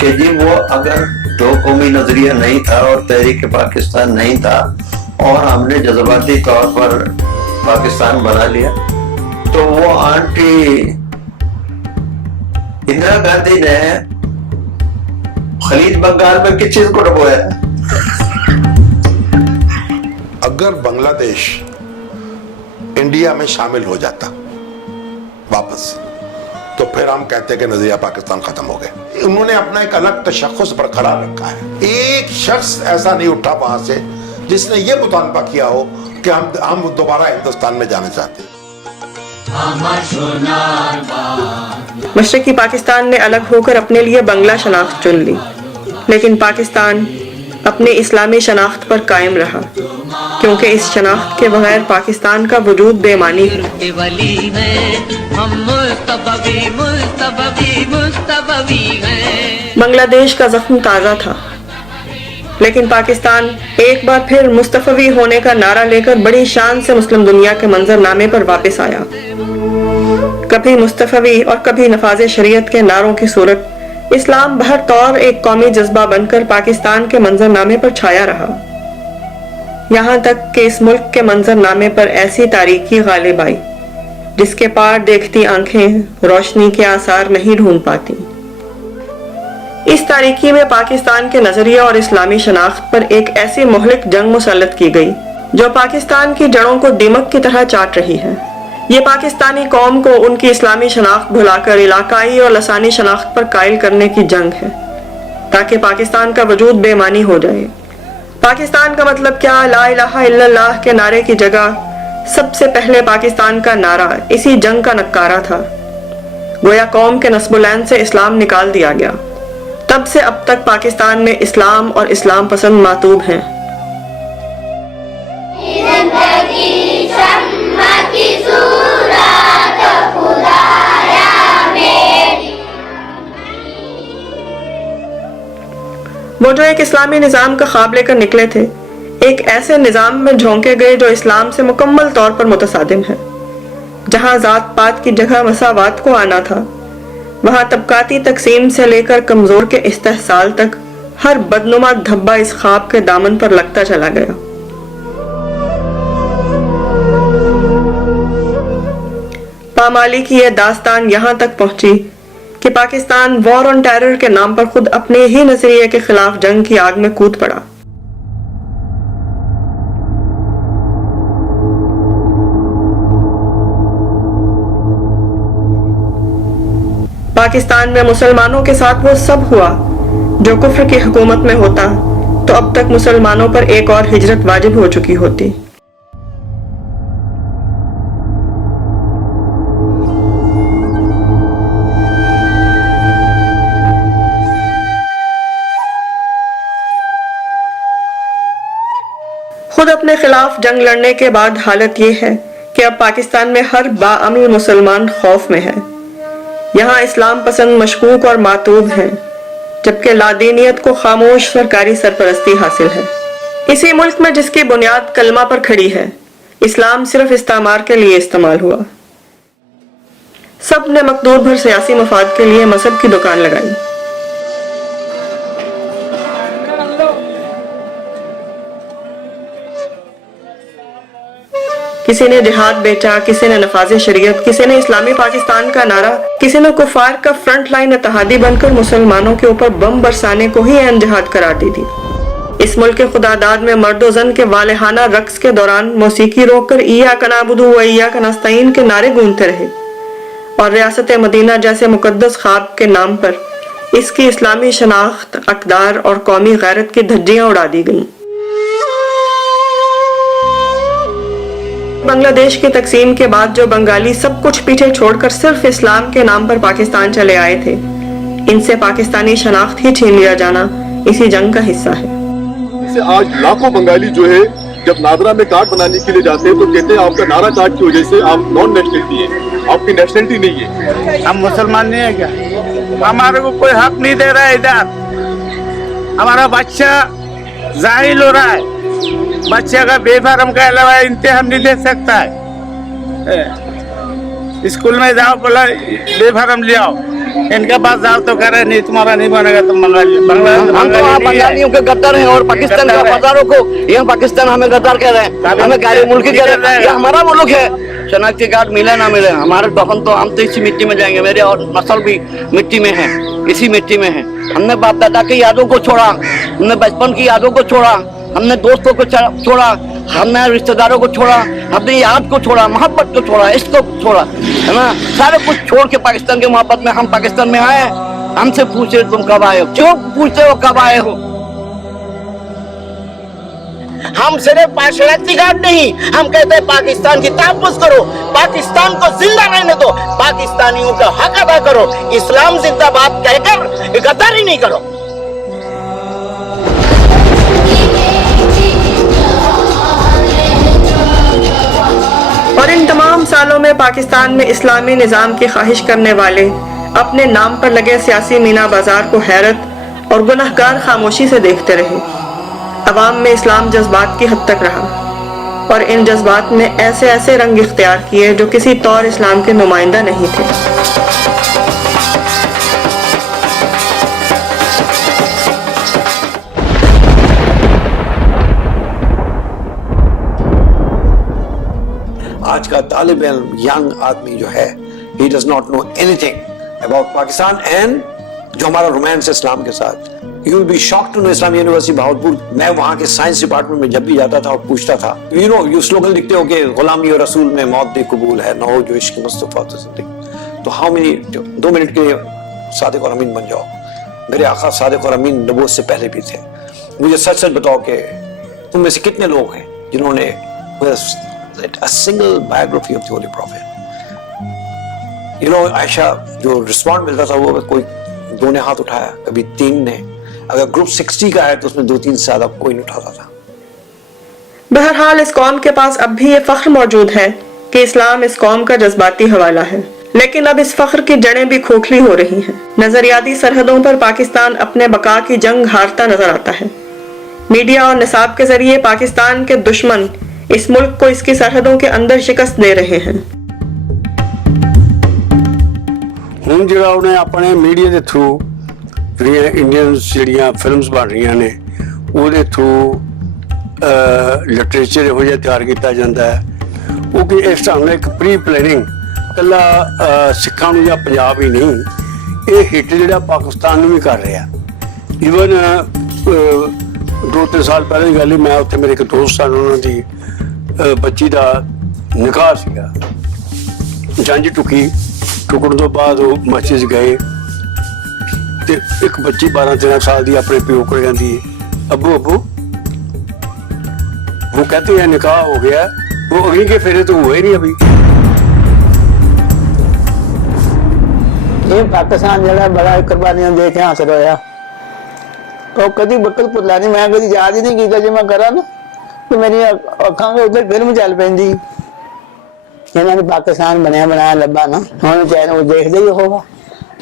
कि जी वो अगर 2 कौमी नजरिया नहीं था और तहरीक पाकिस्तान नहीं था और हमने जज्बाती तौर पर पाकिस्तान बना लिया, तो वो आंटी इंदिरा गांधी ने खलीज बंगाल में किस चीज को डुबोया? अगर बांग्लादेश इंडिया में शामिल हो जाता वापस, तो फिर हम कहते कि नजरिया पाकिस्तान खत्म हो गए। उन्होंने अपना एक अलग तशख्खुस बरकरार रखा है। एक शख्स ऐसा नहीं उठा वहां से जिसने ये मुतालबा किया हो कि हम दोबारा हिंदुस्तान में जाना चाहते हैं। मशरकी पाकिस्तान ने अलग होकर अपने लिए बंगला शनाख्त चुन ली, लेकिन पाकिस्तान अपने इस्लामी शनाख्त पर कायम रहा, क्योंकि इस शनाख्त के बगैर पाकिस्तान का वजूद बेमानी है। बांग्लादेश का जख्म ताज़ा था, लेकिन पाकिस्तान एक बार फिर मुस्तफवी होने का नारा लेकर बड़ी शान से मुस्लिम दुनिया के मंजरनामे पर वापस आया। कभी मुस्तफवी और कभी नफाज शरीयत के नारों की सूरत इस्लाम बहर तौर एक कौमी जज्बा बनकर पाकिस्तान के मंजरनामे पर छाया रहा, यहाँ तक कि इस मुल्क के मंजरनामे पर ऐसी तारीकी गालिब आई जिसके पार देखती आंखें रोशनी के आसार नहीं ढूंढ पाती। इस तारीकी में पाकिस्तान के नजरिया और इस्लामी शनाख्त पर एक ऐसी मुहलिक जंग मुसल्लत की गई जो पाकिस्तान की जड़ों को दीमक की तरह चाट रही है। ये पाकिस्तानी कौम को उनकी इस्लामी शनाख्त भुलाकर इलाकाई और लसानी शनाख्त पर कायल करने की जंग है, ताकि पाकिस्तान का वजूद बेमानी हो जाए। पाकिस्तान का मतलब क्या, ला इलाहा इल्लल्लाह के नारे की जगह सबसे पहले पाकिस्तान का नारा इसी जंग का नक्कारा था। गोया कौम के नस्बुलैन से इस्लाम निकाल दिया गया। तब से अब तक पाकिस्तान में इस्लाम और इस्लाम पसंद मातूब हैं। वो जो एक इस्लामी निजाम का ख्वाब लेकर निकले थे, एक ऐसे निजाम में झोंके गए जो इस्लाम से मुकम्मल तौर पर मुतसादिम है। जहां जात पात की जगह मसावात को आना था, वहां तबकाती तकसीम से लेकर कमजोर के इस्तेहसाल तक हर बदनुमा धब्बा इस ख्वाब के दामन पर लगता चला गया। पामाली की यह दास्तान यहां तक पहुंची कि पाकिस्तान वॉर ऑन टेरर के नाम पर खुद अपने ही नजरिए के खिलाफ जंग की आग में कूद पड़ा। पाकिस्तान में मुसलमानों के साथ वो सब हुआ जो कुफ्र की हुकूमत में होता तो अब तक मुसलमानों पर एक और हिजरत वाजिब हो चुकी होती। खुद अपने खिलाफ जंग लड़ने के बाद हालत ये है कि अब पाकिस्तान में हर बाअमल मुसलमान खौफ में है। यहाँ इस्लाम पसंद मशकूक और मातूब हैं, जबकि लादीनियत को खामोश सरकारी सरपरस्ती हासिल है। इसी मुल्क में जिसकी बुनियाद कलमा पर खड़ी है, इस्लाम सिर्फ इस्तेमार के लिए इस्तेमाल हुआ। सब ने मकदूर भर सियासी मफाद के लिए मजहब की दुकान लगाई। किसी ने जिहाद बेचा, किसी ने नफाज शरीयत, किसी ने इस्लामी पाकिस्तान का नारा, किसी ने कुफार का फ्रंट लाइन इत्तेहादी बनकर मुसलमानों के ऊपर बम बरसाने को ही ऐन जिहाद करार दी थी। इस मुल्क के खुदादाद में मर्द जन के वालेहाना रक्स के दौरान मौसीकी रोककर इय्याका नअबुदु व इय्याका नस्तईन के नारे गूंजते रहे और रियासत मदीना जैसे मुकद्दस ख्वाब के नाम पर इसकी इस्लामी शनाख्त, अक़दार और कौमी गैरत की धज्जियां उड़ा दी गईं। बांग्लादेश की तकसीम के बाद जो बंगाली सब कुछ पीछे छोड़कर सिर्फ इस्लाम के नाम पर पाकिस्तान चले आए थे, इनसे पाकिस्तानी शनाख्त ही छीन लिया जाना इसी जंग का हिस्सा है। आज लाखों बंगाली जो है जब नादरा में कार्ड बनाने के लिए जाते हैं तो कहते हैं आपका नारा कार्ड की वजह से आप नॉन नेशनलिटी है, आपकी नेशनलिटी नहीं है। हम मुसलमान नहीं है क्या? हमारे को कोई हक नहीं दे रहा है इधर। हमारा बच्चा जाहिल हो रहा है, बच्चे का बेफारम का अलावा इम्तिहान नहीं दे सकता है। स्कूल में जाओ बोला बेफारम ले आओ, इनके पास जाओ तो कह रहे नहीं तुम्हारा नहीं बनेगा, तुम बंगालियों के गद्दार हैं और पाकिस्तान के बाजारों को यहाँ पाकिस्तान हमें गद्दार कह रहे हैं, हमें गैर मुल्की कह रहे हैं। ये हमारा मुल्क है, शनाख्ती कार्ड मिले ना मिले हमारे दफन तो हम तो इसी मिट्टी में जाएंगे। मेरे और नस्ल भी मिट्टी में है, इसी मिट्टी में है। हमने बाप दादा की यादों को छोड़ा, हमने बचपन की यादों को छोड़ा, हमने दोस्तों को छोड़ा, हमने रिश्तेदारों को छोड़ा, हमने याद को छोड़ा, मोहब्बत को छोड़ा, इश्क को छोड़ा, है ना। सारे कुछ छोड़ के पाकिस्तान के मोहब्बत में हम पाकिस्तान में आए। हमसे पूछे तुम कब आए हो, क्यों पूछते हो कब आए हो? हम सिर्फ शनाख्ती कार्ड नहीं, हम कहते हैं पाकिस्तान की तहफ़्फ़ुज़ करो, पाकिस्तान को जिंदा रहने दो, पाकिस्तानियों का हक अदा करो, इस्लाम जिंदाबाद कहकर गद्दारी नहीं करो। और इन तमाम सालों में पाकिस्तान में इस्लामी निज़ाम की ख्वाहिश करने वाले अपने नाम पर लगे सियासी मीना बाजार को हैरत और गुनहगार खामोशी से देखते रहे। अवाम में इस्लाम जज्बात की हद तक रहा और इन जज्बात ने ऐसे ऐसे रंग इख्तियार किए जो किसी तौर इस्लाम के नुमाइंदा नहीं थे। आज का तालिब इल्म यंग आदमी जो है, he does not know anything about Pakistan and जो हमारा रोमांस है इस्लाम के साथ। You will be shocked to know Islami university Bahawalpur, मैं वहाँ के साइंस डिपार्टमेंट में जब भी जाता था और पूछता था, you स्लोगन लिखते हो कि गुलामी और रसूल में मौत भी कबूल है, न हो जो इश्क मुस्तफा तो जिंदगी। तो हाउ मेनी 2 मिनट के लिए सादिक और अमीन बन जाओ। मेरे आका सादिक और अमीन नबूवत से पहले भी थे। मुझे सच सच बताओ कि तुम में से कितने लोग हैं जिन्होंने a single biography of the Holy Prophet? Ayesha जो रिस्पॉन्ड मिलता था वो कोई 2 ने हाथ उठाया, कभी 3 ने। अगर ग्रुप 60 का है तो उसमें 2-3 से ज्यादा कोई नहीं उठाता था। बहरहाल इस कौम के पास अब भी ये फख्र मौजूद है कि इस्लाम इस कौम का जज्बाती हवाला है, लेकिन अब इस फख्र की जड़ें भी खोखली हो रही हैं। नजरियाती सरहदों पर पाकिस्तान अपने बका की जंग हारता नजर आता है। मीडिया और निसाब के जरिए पाकिस्तान के दुश्मन इस मुल्क को इसकी सरहदों के अंदर शिकस्त दे रहे हैं। ਹੁਣ ਜਿਹੜਾ ਉਹਨੇ ਆਪਣੇ ਮੀਡੀਆ ਦੇ ਥਰੂ ਜਿਹੜੀਆਂ ਇੰਡੀਅਨ ਜਿਹੜੀਆਂ ਫਿਲਮਸ ਬਣ ਰਹੀਆਂ ਨੇ ਉਹਦੇ ਥਰੂ ਲਿਟਰੇਚਰ ਇਹੋ ਜਿਹਾ ਤਿਆਰ ਕੀਤਾ ਜਾਂਦਾ ਹੈ ਉਹ ਕਿ ਇਸ ਢੰਗ ਨਾਲ ਇੱਕ ਪ੍ਰੀ ਪਲੈਨਿੰਗ ਇਕੱਲਾ ਸਿੱਖਾਂ ਨੂੰ ਜਾਂ ਪੰਜਾਬ ਹੀ ਨਹੀਂ, ਇਹ ਹਿੱਟ ਜਿਹੜਾ ਪਾਕਿਸਤਾਨ ਨੂੰ ਵੀ ਕਰ ਰਿਹਾ। ਈਵਨ 2-3 ਸਾਲ ਪਹਿਲਾਂ ਦੀ ਗੱਲ ਹੀ, ਮੈਂ ਉੱਥੇ ਮੇਰੇ ਇੱਕ ਦੋਸਤ ਸਨ, ਉਹਨਾਂ ਦੀ ਬੱਚੀ ਦਾ ਨਿਕਾਹ ਸੀਗਾ। ਜੰਝ ਟੁਕਣ ਤੋਂ ਬਾਅਦ ਉਹ ਮਸਜਿਦ ਗਏ ਤੇ ਇੱਕ ਬੱਚੀ 12-13 साल ਦੀ ਆਪਣੇ ਪਿਓ ਕੋਲ ਜਾਂਦੀ है, अब्बू वो कहते हैं निकाह हो गया, वो अग्नि के फेरे तो हुए नहीं अभी। ਇਹ ਪਾਕਿਸਤਾਨ ਜਿਹੜਾ ਬੜਾ ਕੁਰਬਾਨੀਆਂ ਦੇ ਕੇ ਹਾਸਲ ਹੋਇਆ, ਉਹ ਕਦੀ ਬਕਲ ਭੁੱਲਾ ਨਹੀਂ। ਮੈਂ ਕਦੀ ਯਾਦ ਹੀ ਨਹੀਂ ਕੀਤਾ, ਜੇ ਮੈਂ ਕਰਾਂ ਨਾ ਤੇ ਮੇਰੀ ਅੱਖਾਂ ਦੇ ਉੱਤੇ ਫਿਲਮ ਚੱਲ ਪੈਂਦੀ। ਇਹਨਾਂ ਨੇ ਪਾਕਿਸਤਾਨ ਬਣਾਇਆ ਲੱਭਾ ਨਾ, ਹੁਣ ਚੈਨਲ ਦੇਖਦੇ ਹੀ ਹੋਗਾ,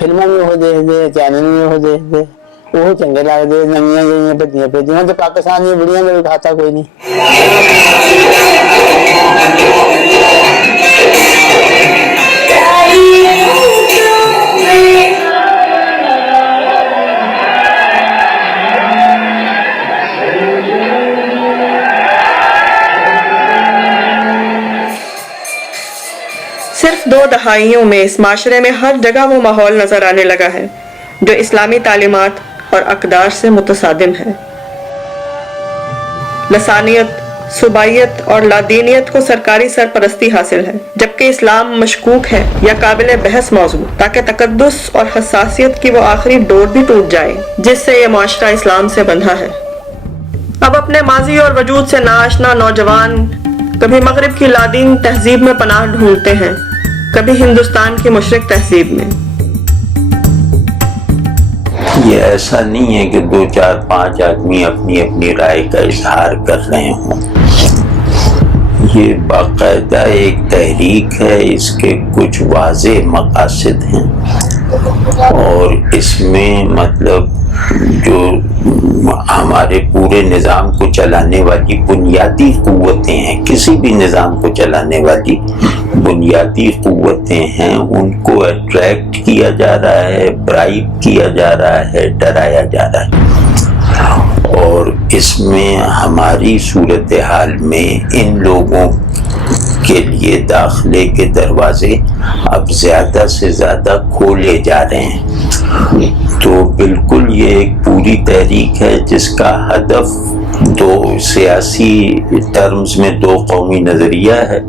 ਫਿਲਮਾਂ ਵੀ ਉਹ ਦੇਖਦੇ, ਚੈਨਲ ਵੀ ਉਹ ਦੇਖਦੇ, ਉਹ ਚੰਗੇ ਲੱਗਦੇ। ਨਵੀਆਂ ਜਿਹੜੀਆਂ ਭੱਜੀਆਂ ਭੇਜੀਆਂ ਤੇ ਪਾਕਿਸਤਾਨ ਦੀਆਂ ਬੁੜੀਆਂ ਦਾ ਖਾਤਾ ਕੋਈ ਨਹੀਂ। सिर्फ 2 दहाइयों में इस माशरे में हर जगह वो माहौल नजर आने लगा है जो इस्लामी तालीमात और अक़दार से मुतसादिम है। लसानियत, सुबाइयत और लादीनियत को सरकारी सरपरस्ती हासिल है, जबकि इस्लाम मशकूक है या काबिल बहस मौजू, ताकि तकद्दुस और हसासियत की वो आखिरी डोर भी टूट जाए जिससे ये माशरा इस्लाम से बंधा है। अब अपने माजी और वजूद से नाआशना नौजवान कभी मगरिब की लादीन तहजीब में पनाह ढूंढते हैं, कभी हिंदुस्तान की मुशरिक तहजीब में। ये ऐसा नहीं है कि 2, 4, 5 आदमी अपनी अपनी राय का इजहार कर रहे हों। ये बाकायदा एक तहरीक है, इसके कुछ वाज़ेह मकासद हैं और इसमें मतलब जो हमारे पूरे निज़ाम को चलाने वाली बुनियादी क़ुव्वतें हैं, किसी भी निज़ाम को चलाने वाली बुनियादी क़ुव्वतें हैं, उनको अट्रैक्ट किया जा रहा है, ब्राइब किया जा रहा है, डराया जा रहा है। और इसमें हमारी सूरत हाल में इन लोगों के लिए दाखिले के दरवाजे अब ज़्यादा से ज़्यादा खोले जा रहे हैं। तो बिल्कुल ये एक पूरी तहरीक है जिसका हदफ 2 सियासी टर्म्स में 2 कौमी नज़रिया है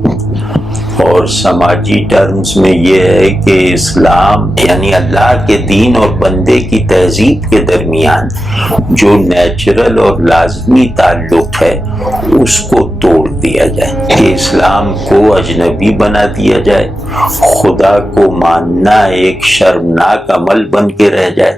اور سماجی ٹرمز میں یہ ہے کہ اسلام یعنی اللہ کے دین اور بندے کی تہذیب کے درمیان جو نیچرل اور لازمی تعلق ہے اس کو توڑ دیا جائے، کہ اسلام کو اجنبی بنا دیا جائے، خدا کو ماننا ایک شرمناک عمل بن کے رہ جائے،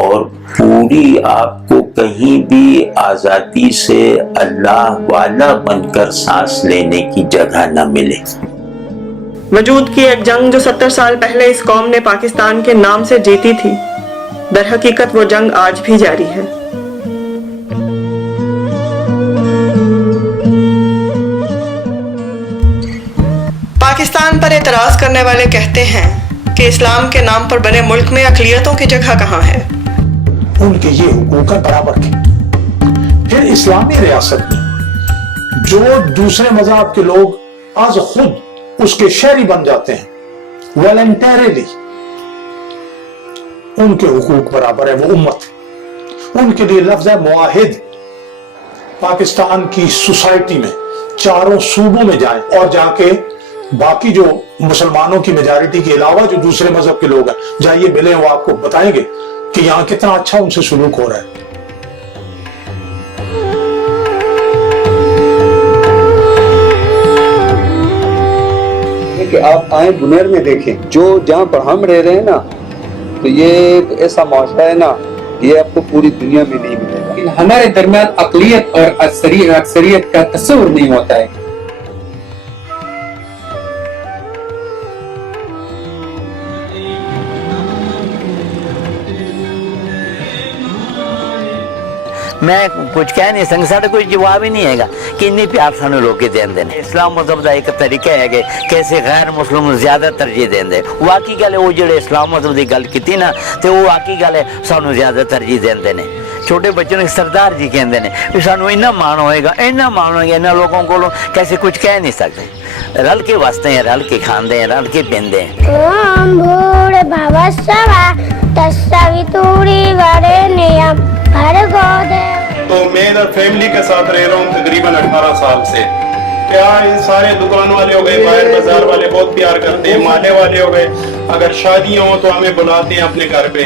اور پوری آپ کو کہیں بھی آزادی سے اللہ والا بن کر سانس لینے کی جگہ نہ ملے۔ وجود کی ایک جنگ جو 70 سال پہلے اس قوم نے پاکستان کے نام سے جیتی تھی، در حقیقت وہ جنگ آج بھی جاری ہے۔ پاکستان پر اعتراض کرنے والے کہتے ہیں کہ اسلام کے نام پر بنے ملک میں اقلیتوں کی جگہ کہاں ہے؟ ان کے یہ حقوق ہے برابر کے۔ پھر اسلامی ریاست میں جو دوسرے مذہب کے لوگ آج خود اس کے شہری بن جاتے ہیں والنٹریلی، ان کے حقوق برابر ہے، وہ امت ہے۔ ان کے لیے لفظ ہے معاہد۔ پاکستان کی سوسائٹی میں چاروں صوبوں میں جائیں اور جا کے باقی جو مسلمانوں کی میجارٹی کے علاوہ جو دوسرے مذہب کے لوگ ہیں جائیے ملیں، وہ آپ کو بتائیں گے کہ یہاں کتنا اچھا ان سے سلوک ہو رہا ہے۔ کہ آپ آئیں بنیر میں دیکھیں، جو جہاں پر ہم رہ رہے ہیں نا، تو یہ ایک ایسا معاشرہ ہے نا، یہ آپ کو پوری دنیا میں نہیں ملے گا۔ لیکن ہمارے درمیان اقلیت اور اکثریت کا تصور نہیں ہوتا ہے۔ میں کچھ کہہ نہیں سکتا، ساڑھے کوئی جواب ہی نہیں ہے گا کہ اتنی پیار سانو لوگ کے دین دیں۔ اسلام مذہب کا ایک طریقہ ہے کہ کیسے غیر مسلم زیادہ ترجیح دیں دے۔ واقعی گل ہے وہ جڑے اسلام مذہب کی گل کی نا، تو وہ واقعی گل ہے سانو زیادہ ترجیح دیں دے۔ چھوٹے بچوں نے سردار جی کہندے نے کہ سانو اینا مان ہوئے گا، اینا مان ہوئے گا، اینا لوگوں کو کیسے کچھ کہہ نہیں سکتے۔ رل کے واسطے ہیں، رل کے کھاندے ہیں، رل کے پیندے ہیں۔ تو میں ادھر فیملی کے ساتھ رہ رہا ہوں تقریباً 18 سال سے۔ پیار سارے دکان والے ہو گئے، باہر بازار والے بہت پیار کرتے ہیں، محلے والے ہو گئے، اگر شادیاں ہوں تو ہمیں بلاتے ہیں اپنے گھر پہ،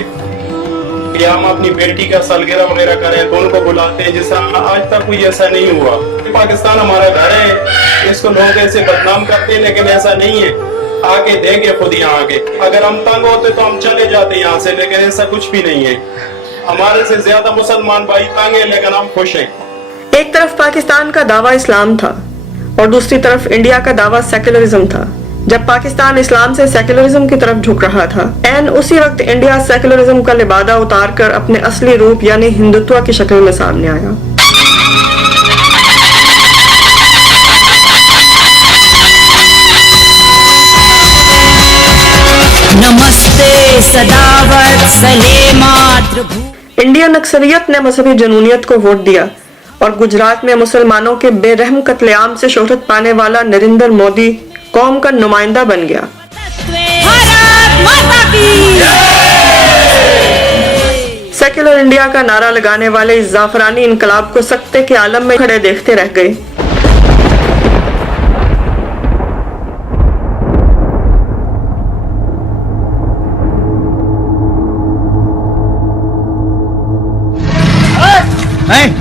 یا ہم اپنی بیٹی کا سالگرہ وغیرہ کریں تو ان کو بلاتے ہیں، جیسا آج تک کوئی ایسا نہیں ہوا۔ پاکستان ہمارا گھر ہے، اس کو لوگ ایسے بدنام کرتے ہیں، لیکن ایسا نہیں ہے۔ آ کے دیں گے خود یہاں آگے، اگر ہم تنگ ہوتے تو ہم چلے جاتے یہاں سے، لیکن ایسا کچھ بھی نہیں ہے۔ ہمارے سے زیادہ مسلمان بھائی تنگ ہیں، لیکن ہم خوش ہیں۔ ایک طرف پاکستان کا دعویٰ اسلام تھا اور دوسری طرف انڈیا کا دعویٰ سیکولرزم تھا۔ جب پاکستان اسلام سے سیکولرزم کی طرف جھک رہا تھا، این اسی وقت انڈیا سیکولرزم کا لبادہ اتار کر اپنے اصلی روپ یعنی ہندوتوا کی شکل میں سامنے آیا۔ نمستے صداوت سلے ماتر۔ انڈین اکثریت نے مذہبی جنونیت کو ووٹ دیا اور گجرات میں مسلمانوں کے بے رحم قتل عام سے شہرت پانے والا نریندر مودی قوم کا نمائندہ بن گیا۔ سیکولر انڈیا کا نعرہ لگانے والے اس زعفرانی انقلاب کو سکتے کے عالم میں کھڑے دیکھتے رہ گئے۔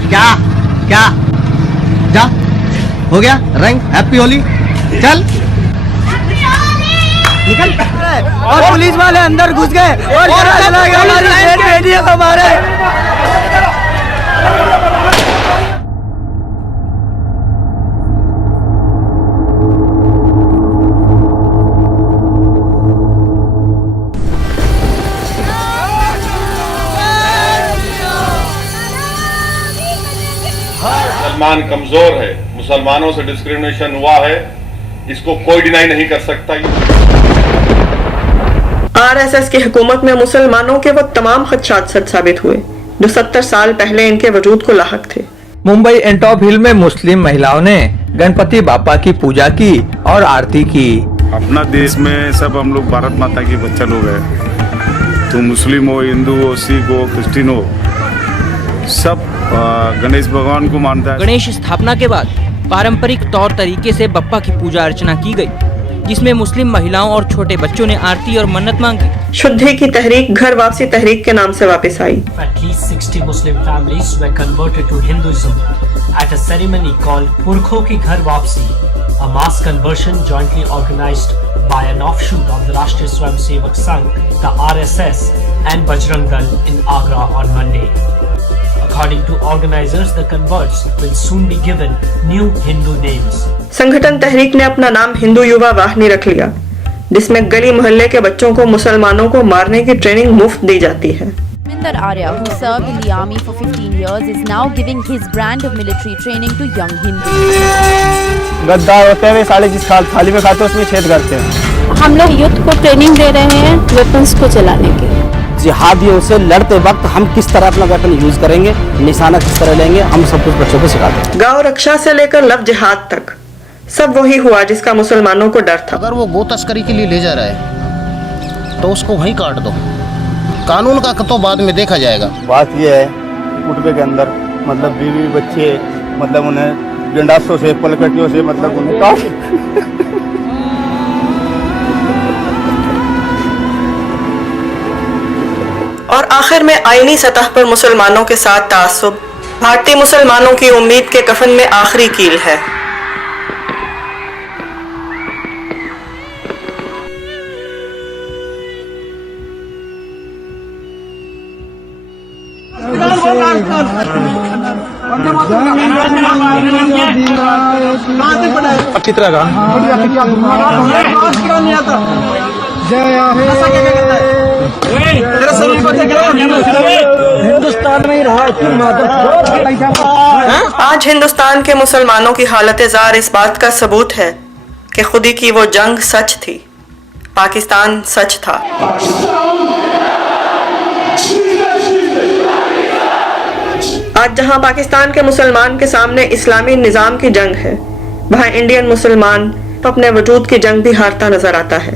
کیا کیا جا ہو گیا رنگ ہیپی ہولی چل نکل۔ اور پولیس والے اندر گھس گئے اور ہمارے مسلمان کمزور ہے، مسلمانوں سے ڈسکریمنیشن ہوا ہے، اس کو کوئی ڈینائی نہیں کر سکتا۔ آر ایس ایس کی حکومت میں مسلمانوں کے وہ تمام خدشات سچ ثابت ہوئے جو 70 سال پہلے ان کے وجود کو لاحق تھے۔ ممبئی اینٹاپ ہل میں مسلم مہیلاؤں نے گنپتی باپا کی پوجا کی اور آرتی کی۔ اپنا دیش میں سب ہم لوگ بھارت ماتا کے بچے لوگ ہیں، تو مسلم ہو، ہندو ہو، سکھ ہو، کرسچن ہو، سب گنیش بھگوان کو مانتا ہے۔ گنیش استھاپنا کے بعد पारंपरिक तौर तरीके से बप्पा की पूजा अर्चना की गई, जिसमें मुस्लिम महिलाओं और छोटे बच्चों ने आरती और मन्नत मांगी। शुद्धि की तहरीक घर वापसी तहरीक के नाम से वापस आई। At least 60 Muslim families were converted to Hinduism at a ceremony called Purkho ki Ghar Wapsi, a mass conversion jointly organized by an offshoot of the Rashtriya Swayamsevak Sangh, the RSS, and Bajrang Dal in Agra on Monday. According to organizers, the converts will soon be given new Hindu names. संगठन तहरीक ने अपना नाम हिंदू युवा वाहिनी रख लिया, जिसमें गली मोहल्ले के बच्चों को मुसलमानों को मारने की ट्रेनिंग मुफ्त दी जाती है। Minder Arya, who served in the army for 15 years, is now giving his brand of military training to young Hindus. गद्दार होते हुए साले जिस थाली में खाते उसमें छेद करते हैं। हम लोग यूथ को ट्रेनिंग दे रहे हैं वेपन्स को चलाने की। जिहादियों से लड़ते वक्त हम किस तरह अपना वेपन यूज करेंगे, निशाना किस तरह लेंगे, हम सब कुछ बच्चों को सिखाते हैं। गांव रक्षा से लेकर लव जिहाद तक सब वही हुआ जिसका मुसलमानों को डर था। अगर वो गो तस्करी के लिए ले जा रहा है तो उसको वहीं काट दो, कानून का तो बाद में देखा जाएगा। बात ये है कुटबे के अंदर मतलब बीवी बच्चे मतलब उन्हें गंडासों से पलकटियों से मतलब उन्हें काट और आखिर में आईनी सतह पर मुसलमानों के साथ तासुब भारतीय मुसलमानों की उम्मीद के कफन में आखिरी कील है। कितना का हिंदुस्तान में ही रहा। आज हिंदुस्तान के मुसलमानों की हालत-ए-जार इस बात का सबूत है कि खुदी की वो जंग सच थी, पाकिस्तान सच था। आज जहां पाकिस्तान के मुसलमान के सामने इस्लामी निजाम की जंग है, वहां इंडियन मुसलमान अपने वजूद की जंग भी हारता नजर आता है।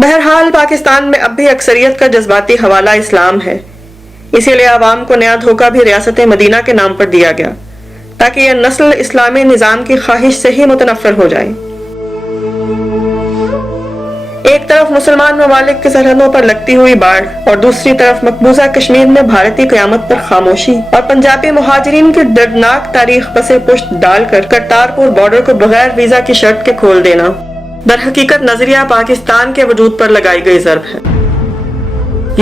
बहरहाल पाकिस्तान में अब भी अक्सरियत का जज्बाती हवाला इस्लाम है, इसीलिए आवाम को नया धोखा भी रियासत मदीना के नाम पर दिया गया ताकि यह नस्ल इस्लामी निजाम की ख्वाहिश से ही मुतनफ़िर हो जाए। एक तरफ मुसलमान ममालिक की सरहदों पर लगती हुई बाढ़ और दूसरी तरफ मकबूजा कश्मीर में भारतीय क़यामत पर खामोशी और पंजाबी मुहाजिरीन की दर्दनाक तारीख पसे पुश्त डालकर करतारपुर बॉर्डर को बगैर वीजा की शर्त के खोल देना दर हकीकत नजरिया पाकिस्तान के वजूद पर लगाई गई ज़र्ब है।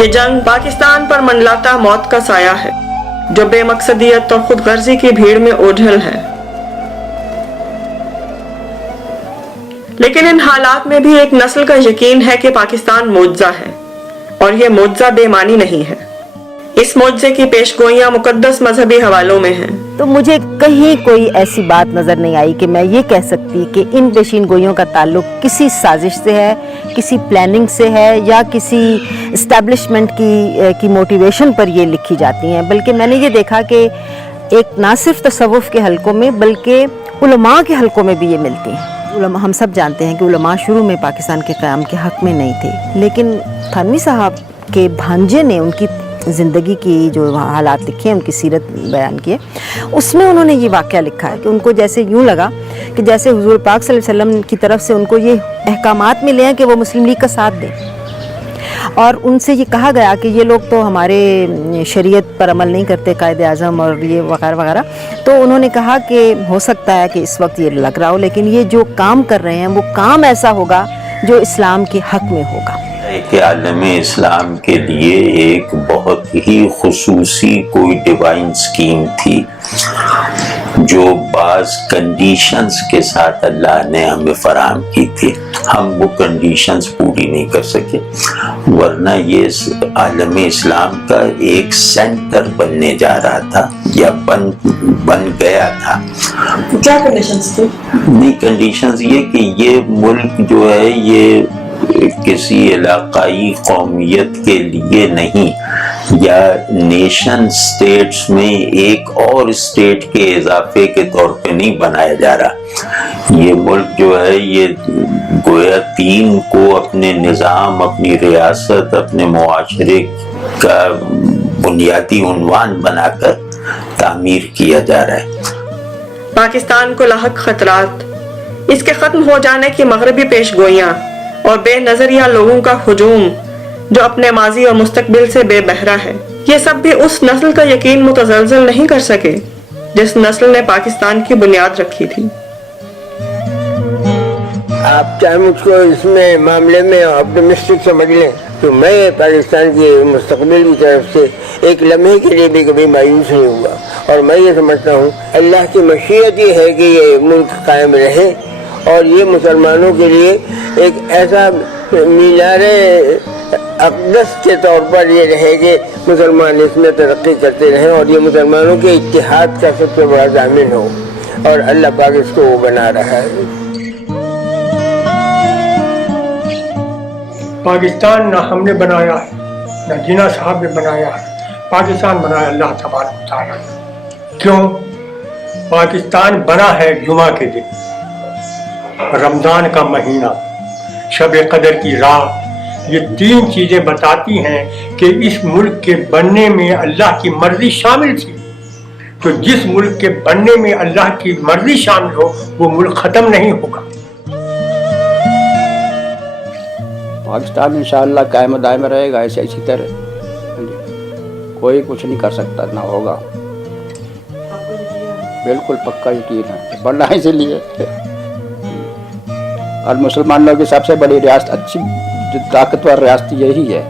ये जंग पाकिस्तान पर मंडलाता मौत का साया है जो बेमकसदियत और खुद गर्जी की भीड़ में ओझल है। लेकिन इन हालात में भी एक नस्ल का यकीन है कि पाकिस्तान मोजज़ा है और ये मोजज़ा बेमानी नहीं है। इस मोजज़े की पेशगोइयां मुकद्दस मजहबी हवालों में हैं। तो मुझे कहीं कोई ऐसी बात नजर नहीं आई कि मैं ये कह सकती कि इन पेशीन गोइयों का ताल्लुक किसी साजिश से है, किसी प्लानिंग से है या किसी इस्टेब्लिशमेंट की मोटिवेशन पर ये लिखी जाती हैं। बल्कि मैंने ये देखा कि एक ना सिर्फ तसव्वुफ के हलकों में बल्कि उलमा के हलकों में भी ये मिलती हैं। उलमा, हम सब जानते हैं कि उलमा शुरू में पाकिस्तान के क़याम के हक़ में नहीं थे, लेकिन थानवी साहब के भांजे ने उनकी ज़िंदगी की जो हालात लिखे हैं, उनकी सीरत बयान की है, उसमें उन्होंने ये वाक़या लिखा है कि उनको जैसे यूँ लगा कि जैसे हुज़ूर पाक सल्लल्लाहु अलैहि वसल्लम की तरफ से उनको ये अहकामात मिले हैं कि वो मुस्लिम लीग का साथ दें और उनसे ये कहा गया कि ये लोग तो हमारे शरीयत पर अमल नहीं करते, कायदे आज़म और ये वगैरह वगैरह। तो उन्होंने कहा कि हो सकता है कि इस वक्त ये लग रहा हो, लेकिन ये जो काम कर रहे हैं वो काम ऐसा होगा जो इस्लाम के हक़ में होगा। कि आलम इस्लाम के लिए एक बहुत ही खुसूसी कोई डिवाइन स्कीम थी जो बाज़ कंडीशंस के साथ अल्लाह ने हमें फराहम की थी। हम वो कंडीशंस पूरी नहीं कर सके, वरना ये आलम इस्लाम का एक सेंटर बनने जा रहा था या बन गया था। क्या कंडीशंस थी? नहीं, कंडीशंस ये कि ये मुल्क जो है ये किसी इलाकाई कौमियत के लिए नहीं, یا نیشن سٹیٹس میں ایک اور اسٹیٹ کے اضافے کے طور پہ نہیں بنایا جا رہا. یہ ملک جو ہے یہ گویا دین کو اپنے نظام، اپنی ریاست، اپنے معاشرے کا بنیادی عنوان بنا کر تعمیر کیا جا رہا ہے. پاکستان کو لاحق خطرات، اس کے ختم ہو جانے کی مغربی پیش گوئیاں اور بے نظریہ لوگوں کا ہجوم جو اپنے ماضی اور مستقبل سے بے بہرہ ہے، یہ سب بھی اس نسل کا یقین متزلزل نہیں کر سکے جس نسل نے پاکستان کی بنیاد رکھی تھی. آپ چاہے مجھ کو اس میں معاملے میں آپٹمسٹک سمجھ لیں تو میں پاکستان کے مستقبل کی طرف سے ایک لمحے کے لیے بھی کبھی مایوس نہیں ہوا، اور میں یہ سمجھتا ہوں اللہ کی مشیت یہ ہے کہ یہ ملک قائم رہے اور یہ مسلمانوں کے لیے ایک ایسا مینار اقدس کے طور پر یہ رہے کہ مسلمان اس میں ترقی کرتے رہیں اور یہ مسلمانوں کے اتحاد کا سب سے بڑا ضامن ہو، اور اللہ پاک اس کو وہ بنا رہا ہے. پاکستان نہ ہم نے بنایا ہے نہ جناح صاحب نے بنایا ہے، پاکستان بنایا اللہ تبارک و تعالیٰ نے. کیوں؟ پاکستان بنا ہے جمعہ کے دن، رمضان کا مہینہ، شب قدر کی رات. یہ تین چیزیں بتاتی ہیں کہ اس ملک کے بننے میں اللہ کی مرضی شامل تھی. تو جس ملک کے بننے میں اللہ کی مرضی شامل ہو وہ ملک ختم نہیں ہوگا. پاکستان انشاءاللہ قائم و دائم رہے گا ایسے اسی طرح، کوئی کچھ نہیں کر سکتا، نہ ہوگا. بالکل پکا یقین ہے، بڑھنا ہے اسی لیے. اور مسلمانوں کی سب سے بڑی ریاست، اچھی طاقتور ریاست یہی ہے،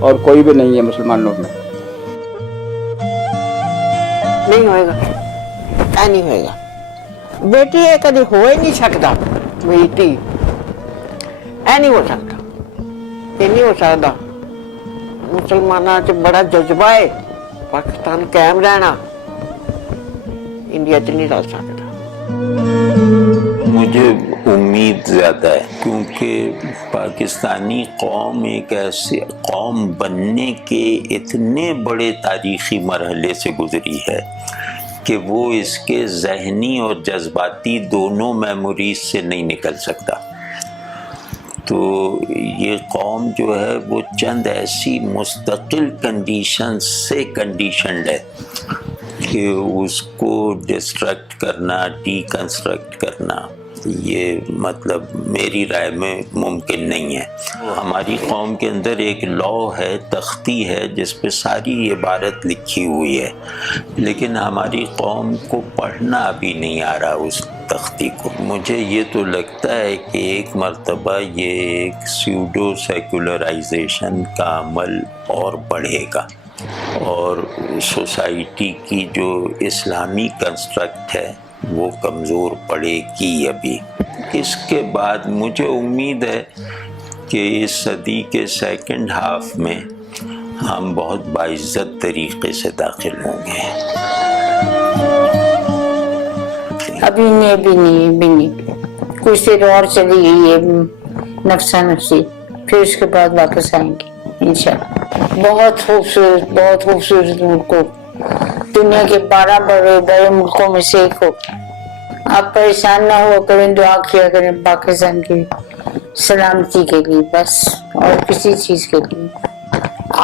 اور کوئی بھی نہیں ہے مسلمانوں میں. نہیں ہوئے گا، نہیں ہوئے گا. بیٹی ہے کبھی ہو ہی نہیں سکتا، بیٹی نہیں ہو سکتا، یہ نہیں ہو سکتا. مسلمانوں سے بڑا جذبہ ہے پاکستان قائم رہنا، انڈیا سے نہیں رہ سکتا. مجھے امید زیادہ ہے کیونکہ پاکستانی قوم ایک ایسے قوم بننے کے اتنے بڑے تاریخی مرحلے سے گزری ہے کہ وہ اس کے ذہنی اور جذباتی دونوں میموریز سے نہیں نکل سکتا. تو یہ قوم جو ہے وہ چند ایسی مستقل کنڈیشنز سے کنڈیشنڈ ہے کہ اس کو ڈسٹرکٹ کرنا، ڈی کنسٹرکٹ کرنا، یہ مطلب میری رائے میں ممکن نہیں ہے. ہماری قوم کے اندر ایک لاء ہے، تختی ہے جس پہ ساری عبارت لکھی ہوئی ہے، لیکن ہماری قوم کو پڑھنا ابھی نہیں آ رہا اس تختی کو. مجھے یہ تو لگتا ہے کہ ایک مرتبہ یہ ایک سیوڈو سیکولرائزیشن کا عمل اور بڑھے گا، اور سوسائٹی کی جو اسلامی کنسٹرکٹ ہے وہ کمزور پڑے گی. ابھی اس کے بعد مجھے امید ہے کہ اس صدی کے سیکنڈ ہاف میں ہم بہت باعزت طریقے سے داخل ہوں گے. ابھی نہیں کچھ دیر اور چلی گئی ہے نفسا نفسی، پھر اس کے بعد واپس آئیں گے انشاءاللہ. بہت خوبصورت ملک کو، دنیا کے 12 بڑے ملکوں میں سے ایک ہو. آپ پریشان نہ ہوا کریں، دعا کیا کریں پاکستان کی سلامتی کے لیے بس، اور کسی چیز کے لیے.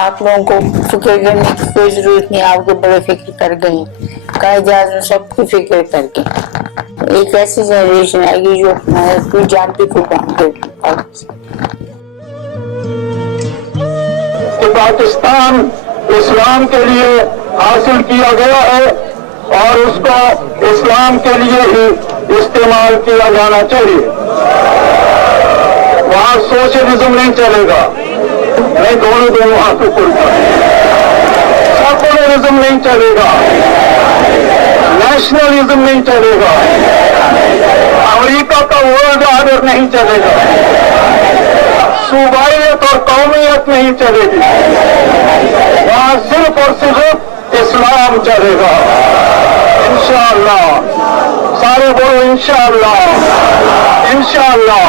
آپ لوگوں کو فکر کرنے کی کوئی ضرورت نہیں، آپ کے بڑے فکر کر گئے ہیں، قائد اعظم سب کی فکر کر کے. ایک ایسی جنریشن آئے گی جو اپنی جان بھی قربان کرے گی. پاکستان اسلام کے لیے حاصل کیا گیا ہے اور اس کو اسلام کے لیے ہی استعمال کیا جانا چاہیے. وہاں سوشلزم نہیں چلے گا، میں دونوں وہاں کو کرتا ہوں. سیکولرزم نہیں چلے گا، نیشنلزم نہیں چلے گا، امریکہ کا ورلڈ آرڈر نہیں چلے گا، صوبائیت اور قومیت نہیں چلے گی. وہاں صرف اور صرف اسلام چلے گا انشاءاللہ. سارے بولو انشاءاللہ، انشاءاللہ.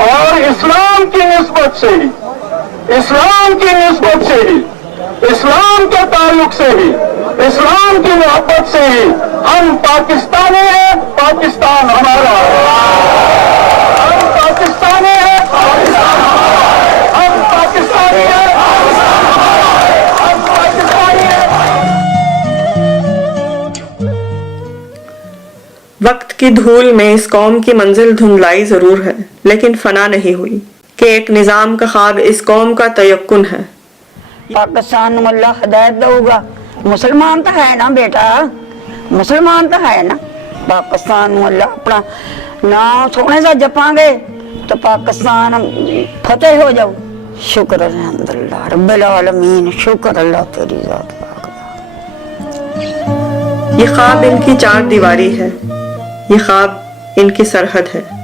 اور اسلام کی نسبت سے ہی इस्लाम के ताल्लुक से ही, इस्लाम की मोहब्बत से ही हम पाकिस्तानी हैं, पाकिस्तान हमारा है। हम पाकिस्तानी हैं, पाकिस्तान हमारा है। हम पाकिस्तानी हैं, पाकिस्तान हमारा है। हम पाकिस्तानी हैं। वक्त की धूल में इस कौम की मंजिल धुंधलाई जरूर है, लेकिन फना नहीं हुई कि एक निजाम का ख्वाब इस कौम का तयक्कुन है। पाकिस्तान में अल्लाह हिदायत दूंगा। मुसलमान तो है ना बेटा, मुसलमान तो है ना। पाकिस्तान में अल्लाह अपना नाम सोने से जपांगे तो पाकिस्तान फतेह हो जाओ। शुक्र अल्हम्दुलिल्लाह रब्बिल आलमीन, शुक्र अल्लाह तेरी जात पाक। ये ख्वाब इनकी चार दीवारी है, ये ख्वाब इनकी सरहद है।